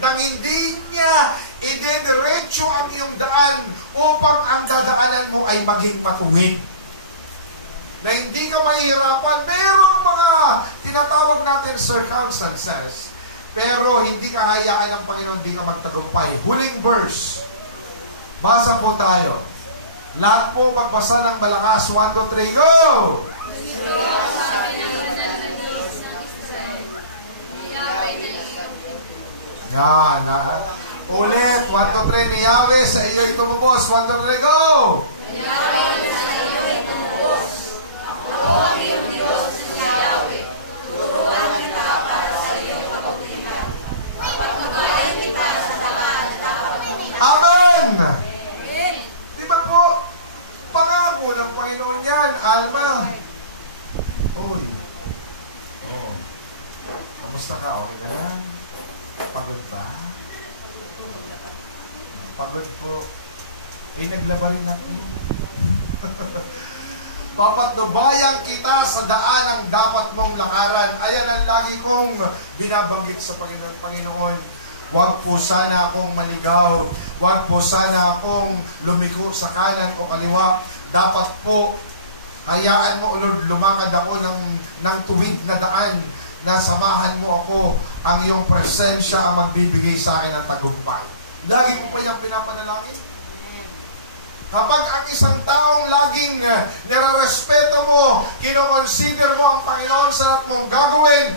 Nang hindi niya idediretso ang iyong daan upang ang dadaanan mo ay maging matuwid. Na hindi ka mahihirapan. Merong mga tinatawag natin circumstances. Pero hindi ka hayaan ng Panginoon, hindi ka magtagumpay. Huling verse. Basa po tayo. Lahat po magbasa ng malakas. 1, 2, 3, go! Yan. Ulit. 1, 2, 3 ni Yahweh sa iyo'y tumubos. 1, 2, 3, go! Yahweh sa iyo'y tumubos. Ako ang iyong Diyos na Yahweh. Turuan kita para sa iyong kabutihan. Pagpagayin kita sa dagat na dapat mo. Amen! Di ba po? Pangako ng Panginoon yan. Alma. Uy. Oh. Kamusta ka? Okay na lang? Pagod ba? Pagod po. Naglaba rin ako. Papatnubayan kita sa daan ang dapat mong lakaran. Ayan ang lagi kong binabanggit sa Panginoon. Huwag po sana akong maligaw. Huwag po sana akong lumiko sa kanan o kaliwa. Dapat po, hayaan mo, Lord, lumakad ako ng tuwid na daan na samahan mo ako, ang iyong presensya ang magbibigay sa akin ng tagumpay. Lagi mo pa yung pinapanalangin? Kapag ang isang taong laging nire-respeto mo, kinoconsider mo ang Panginoon sa lahat mong gagawin,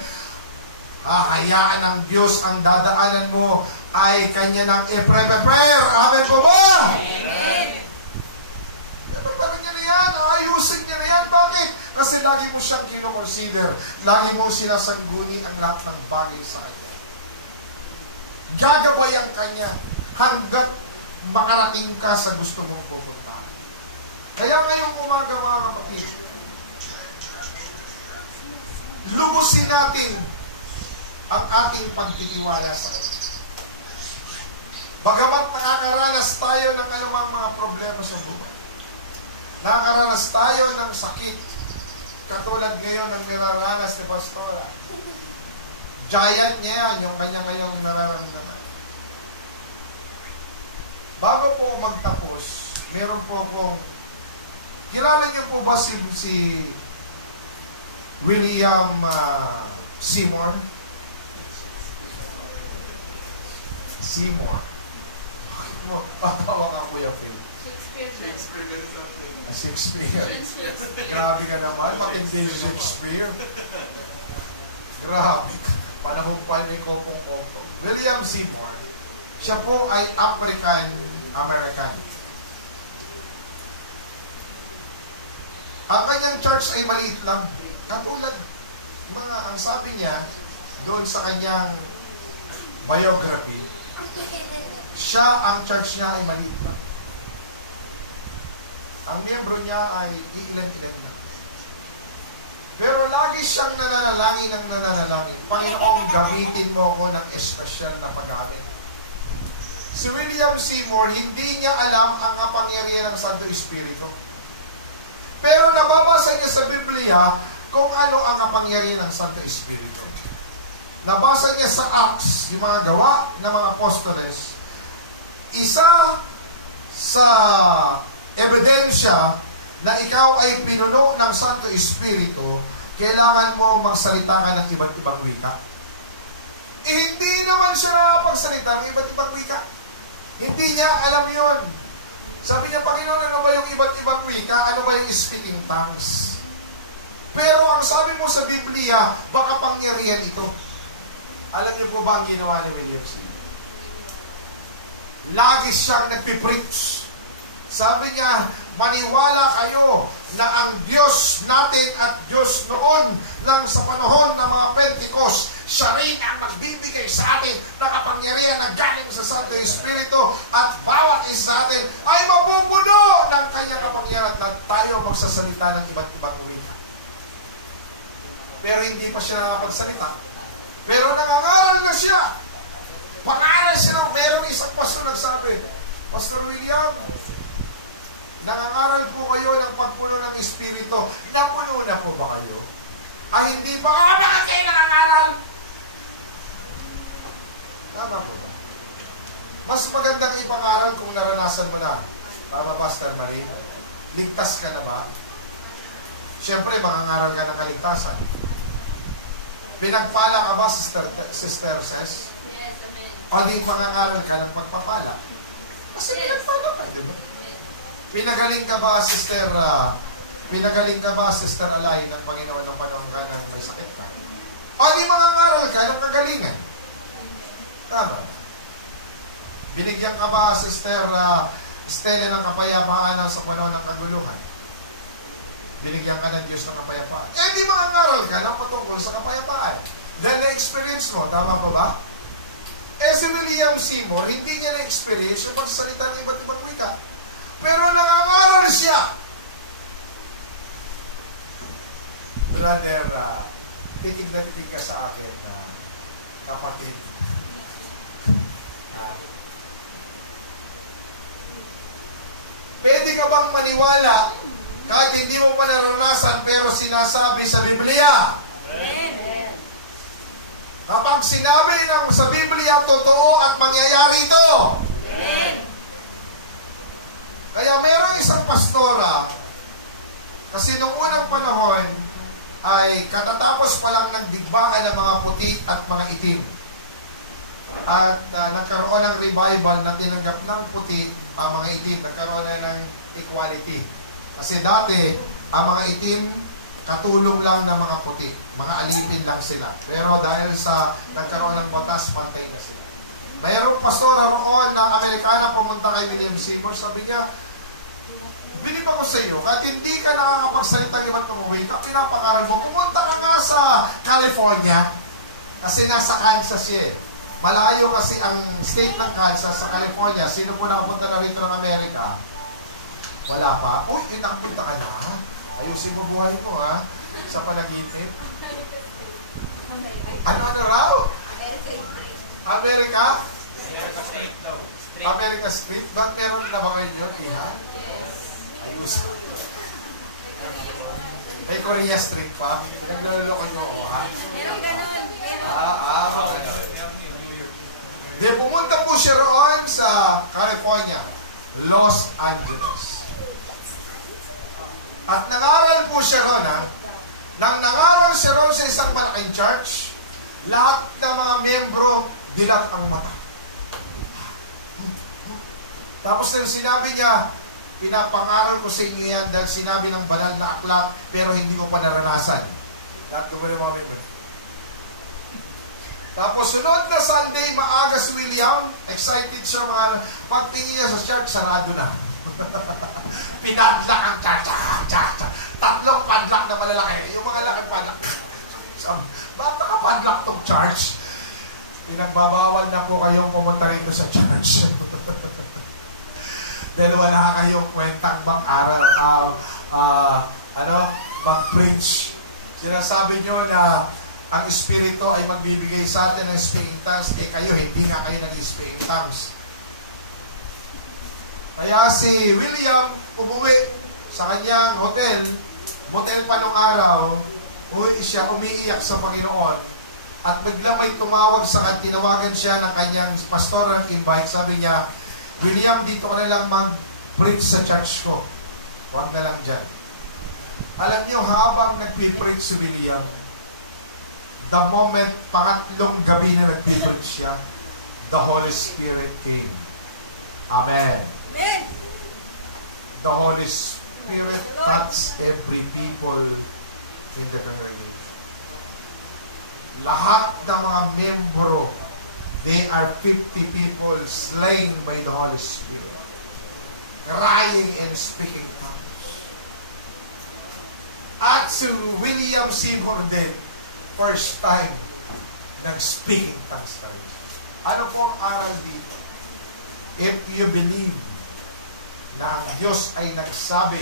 hayaan ng Diyos ang dadaanan mo ay Kanya nang i-prepare. Amen po ba? Amen. Pagdating niya na yan, ayusin niya na yan. Bakit? Kasi lagi mo siyang kinoconsider. Lagi mo sinasangguni ang lahat ng bagay sa kanya. Gagabayan kanya hanggat makarating ka sa gusto mong pupunta. Kaya ngayong umaga, mga kapatid, lubusin natin ang ating pagtitiwala sa Kanya. Bagamat nakakaranas tayo ng anumang mga problema sa buhay, nakakaranas tayo ng sakit, katulad ngayon ng niraranas ni Pastora. Giant niya yan, yung kanya ngayong nararamdaman. Bago po magtapos, meron po pong, kilala niyo po ba si William Seymour? Seymour. Patawa ka, Kuya Phil. Shakespeare. Grabe ka naman. Matindi yung Shakespeare. Grabe. Panahon pa ni Kopong-Kopong. William Seymour. Siya po ay African-American. Ang kanyang church ay maliit lang. Katulad, ang sabi niya, doon sa kanyang biography, siya, ang church niya ay maliit lang. Ang miyembro niya ay iilan-ilan lang. Pero lagi siyang nananalangin, Panginoong, gamitin mo ako ng espesyal na paggamit. Si William Seymour, hindi niya alam ang kapangyarihan ng Santo Espiritu. Pero nababasa niya sa Biblia kung ano ang kapangyarihan ng Santo Espiritu. Nabasa niya sa Acts, yung mga gawa ng mga apostoles. Isa sa ebidensya na ikaw ay pinuno ng Santo Espiritu, kailangan mo magsalita ka ng iba't ibang wika. Hindi naman siya nakapagsalita ng iba't ibang wika. Hindi niya alam yun. Sabi niya, Panginoon, ano ba yung iba't ibang wika? Ano ba yung speaking tongues? Pero ang sabi mo sa Biblia, baka pangyarihan ito. Alam niyo po ba ang ginawa ni William Seymour? Lagi siyang nagpipreach. Sabi niya, maniwala kayo na ang Diyos natin at Diyos noon lang sa panahon ng mga Pentecost, siya rin ang magbibigay sa atin na kapangyarihan na galing sa Santo Espiritu at bawat isa sa atin ay mapupuno ng kanyang kapangyarihan at tayo magsasalita ng iba't ibang wika. Pero hindi pa siya nakapagsalita. Pero nangangaral na siya. Pangaral siya. Merong isang pastor nagsabi, Pastor William, nangangaral po kayo ng pagpuno ng Espiritu. Napuno na po ba kayo? Ay, hindi ba? Bakit kayo nangangaral? Tama po ba? Mas magandang ipangaral kung naranasan mo na. Tama, Pastor Marie? Ligtas ka na ba? Siyempre, mangangaral ka ng kaligtasan. Pinagpala ka ba, Sister Ses? Yes, amen. O di mangangaral ka ng pagpapala? Kasi pinagpala ka, di ba? Pinagaling ka ba, Sister Alay, ng Panginoon ng panahon ka ng may sakit ka? O di mangangaral ka ng kagalingan? Tama. Binigyan ka ba, Sister Stella, ng kapayapaan sa panahon ng kaguluhan? Binigyan ka ng Diyos ng kapayapaan. Eh, di mangangaral ka ng patungkol sa kapayapaan. Dahil na-experience mo, tama pa ba? Eh, si William Seymour, hindi niya na-experience yung pagsasalita ng iba't ibang wika. Pero nangangaral siya. Brother, titig na titig ka sa akin na kapatid. Pwede ka bang maniwala kahit hindi mo pa naranasan pero sinasabi sa Biblia? Amen. Kapag sinabi ng sa Biblia, totoo at mangyayari ito. Amen. Kaya mayroong isang pastora, kasi nung unang panahon, ay katatapos pa lang ng digmaan ng mga puti at mga itim. At nagkaroon ng revival na tinanggap ng puti, mga itim, nagkaroon na ng equality. Kasi dati, ang mga itim, katulong lang ng mga puti. Mga alipin lang sila. Pero dahil sa nagkaroon ng batas, pantay na sila. Mayroong pastora roon na Amerikana pumunta kay William Seymour. Sabi niya, bilib ako sa iyo, kahit hindi ka nakakapagsalita ng iba't umuwi ka, pinapakaral mo, pumunta ka nga sa California. Kasi nasa Kansas siya. Malayo kasi ang state ng Kansas sa California. Sino po nakapunta na rito ng Amerika? Wala pa. Uy, nakapunta ka na. Ayusin mo buhay mo, ha? Sa panaginip. Ano raw? America? America Street? Ba't meron na ba kayo yun, Iha? Ayos. May Korea Street pa. Naglaloko nyo ako, ha? Meron ganun. Okay. Di, pumunta po siya roon sa California, Los Angeles. At nangaral po siya roon, ha? Nang nangaral siya roon sa isang malaking church, Lahat ng mga miyembro, dilat ang mata. Tapos nang sinabi niya, pinapangaral ko sa inyo yan dahil sinabi ng banal na aklat, pero hindi ko pa naranasan. Lahat ko ba yung mga miyembro? Tapos sunod na Sunday, maaga si William, excited siya mga, pagtingin niya sa church, sarado na. Pinadlak ang church. Tatlong padlock na malalaki. Yung mga laki padlock. Ba't nakapadlock tong church? Pinagbabawal na po kayong pumunta rito sa church. Dahil wala kayong kwentang mag-aral, mag-preach. Sinasabi nyo na ang Espiritu ay magbibigay sa atin ng speaking tongues, kayo, hindi nga kayo nag-speaking tongues. Kaya si William umuwi sa kanyang motel pa nung araw, umiiyak sa Panginoon, at bigla may tumawag sa kanya, tinawagan siya ng kanyang pastor ng invite, sabi niya, William, dito ka na lang mag-preach sa church ko. Huwag na lang dyan. Alam niyo, habang nag-preach si William, the moment, pangatlong gabi na nag-preach siya, the Holy Spirit came. Amen. Amen. The Holy Spirit touched every people in the congregation. Lahat ng mga membro, they are 50 people slain by the Holy Spirit, crying and speaking tongues. At si William Seymour din, first time nag-speaking tongues tayo. Ano po ang aral dito? If you believe na ang Diyos ay nagsabi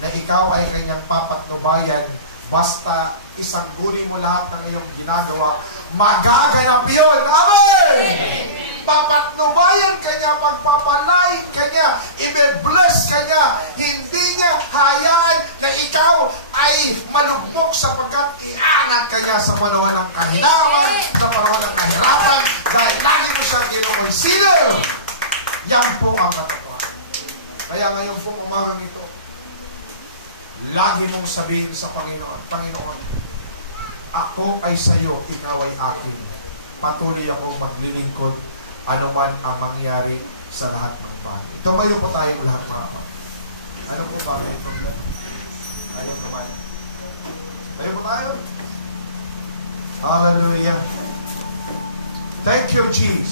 na ikaw ay kanyang papatnubayan, basta isangguni mo lahat ng iyong ginagawa, magaganap yun. Amen! Papatnubayan ka niya, pagpapalay ka niya, i-bless ka niya, hindi niya hayaan na ikaw ay malugmok sapagkat iangat ka niya sa panahon ng kahinawan, sa panahon ng kahirapan, dahil lagi mo siyang kinukonsider. Yan po ang katotohanan. Kaya ngayon pong umagang ito, lagi mong sabihin sa Panginoon, Panginoon, ako ay sa iyo, ikaw ay akin. Patuloy ako maglilingkod anuman ang mangyari sa lahat ng bagay. Tumayo po tayo lahat mga kapatid. Ano po ba may problem? Ano po ba? Tayo po tayo. Hallelujah. Thank you, Jesus.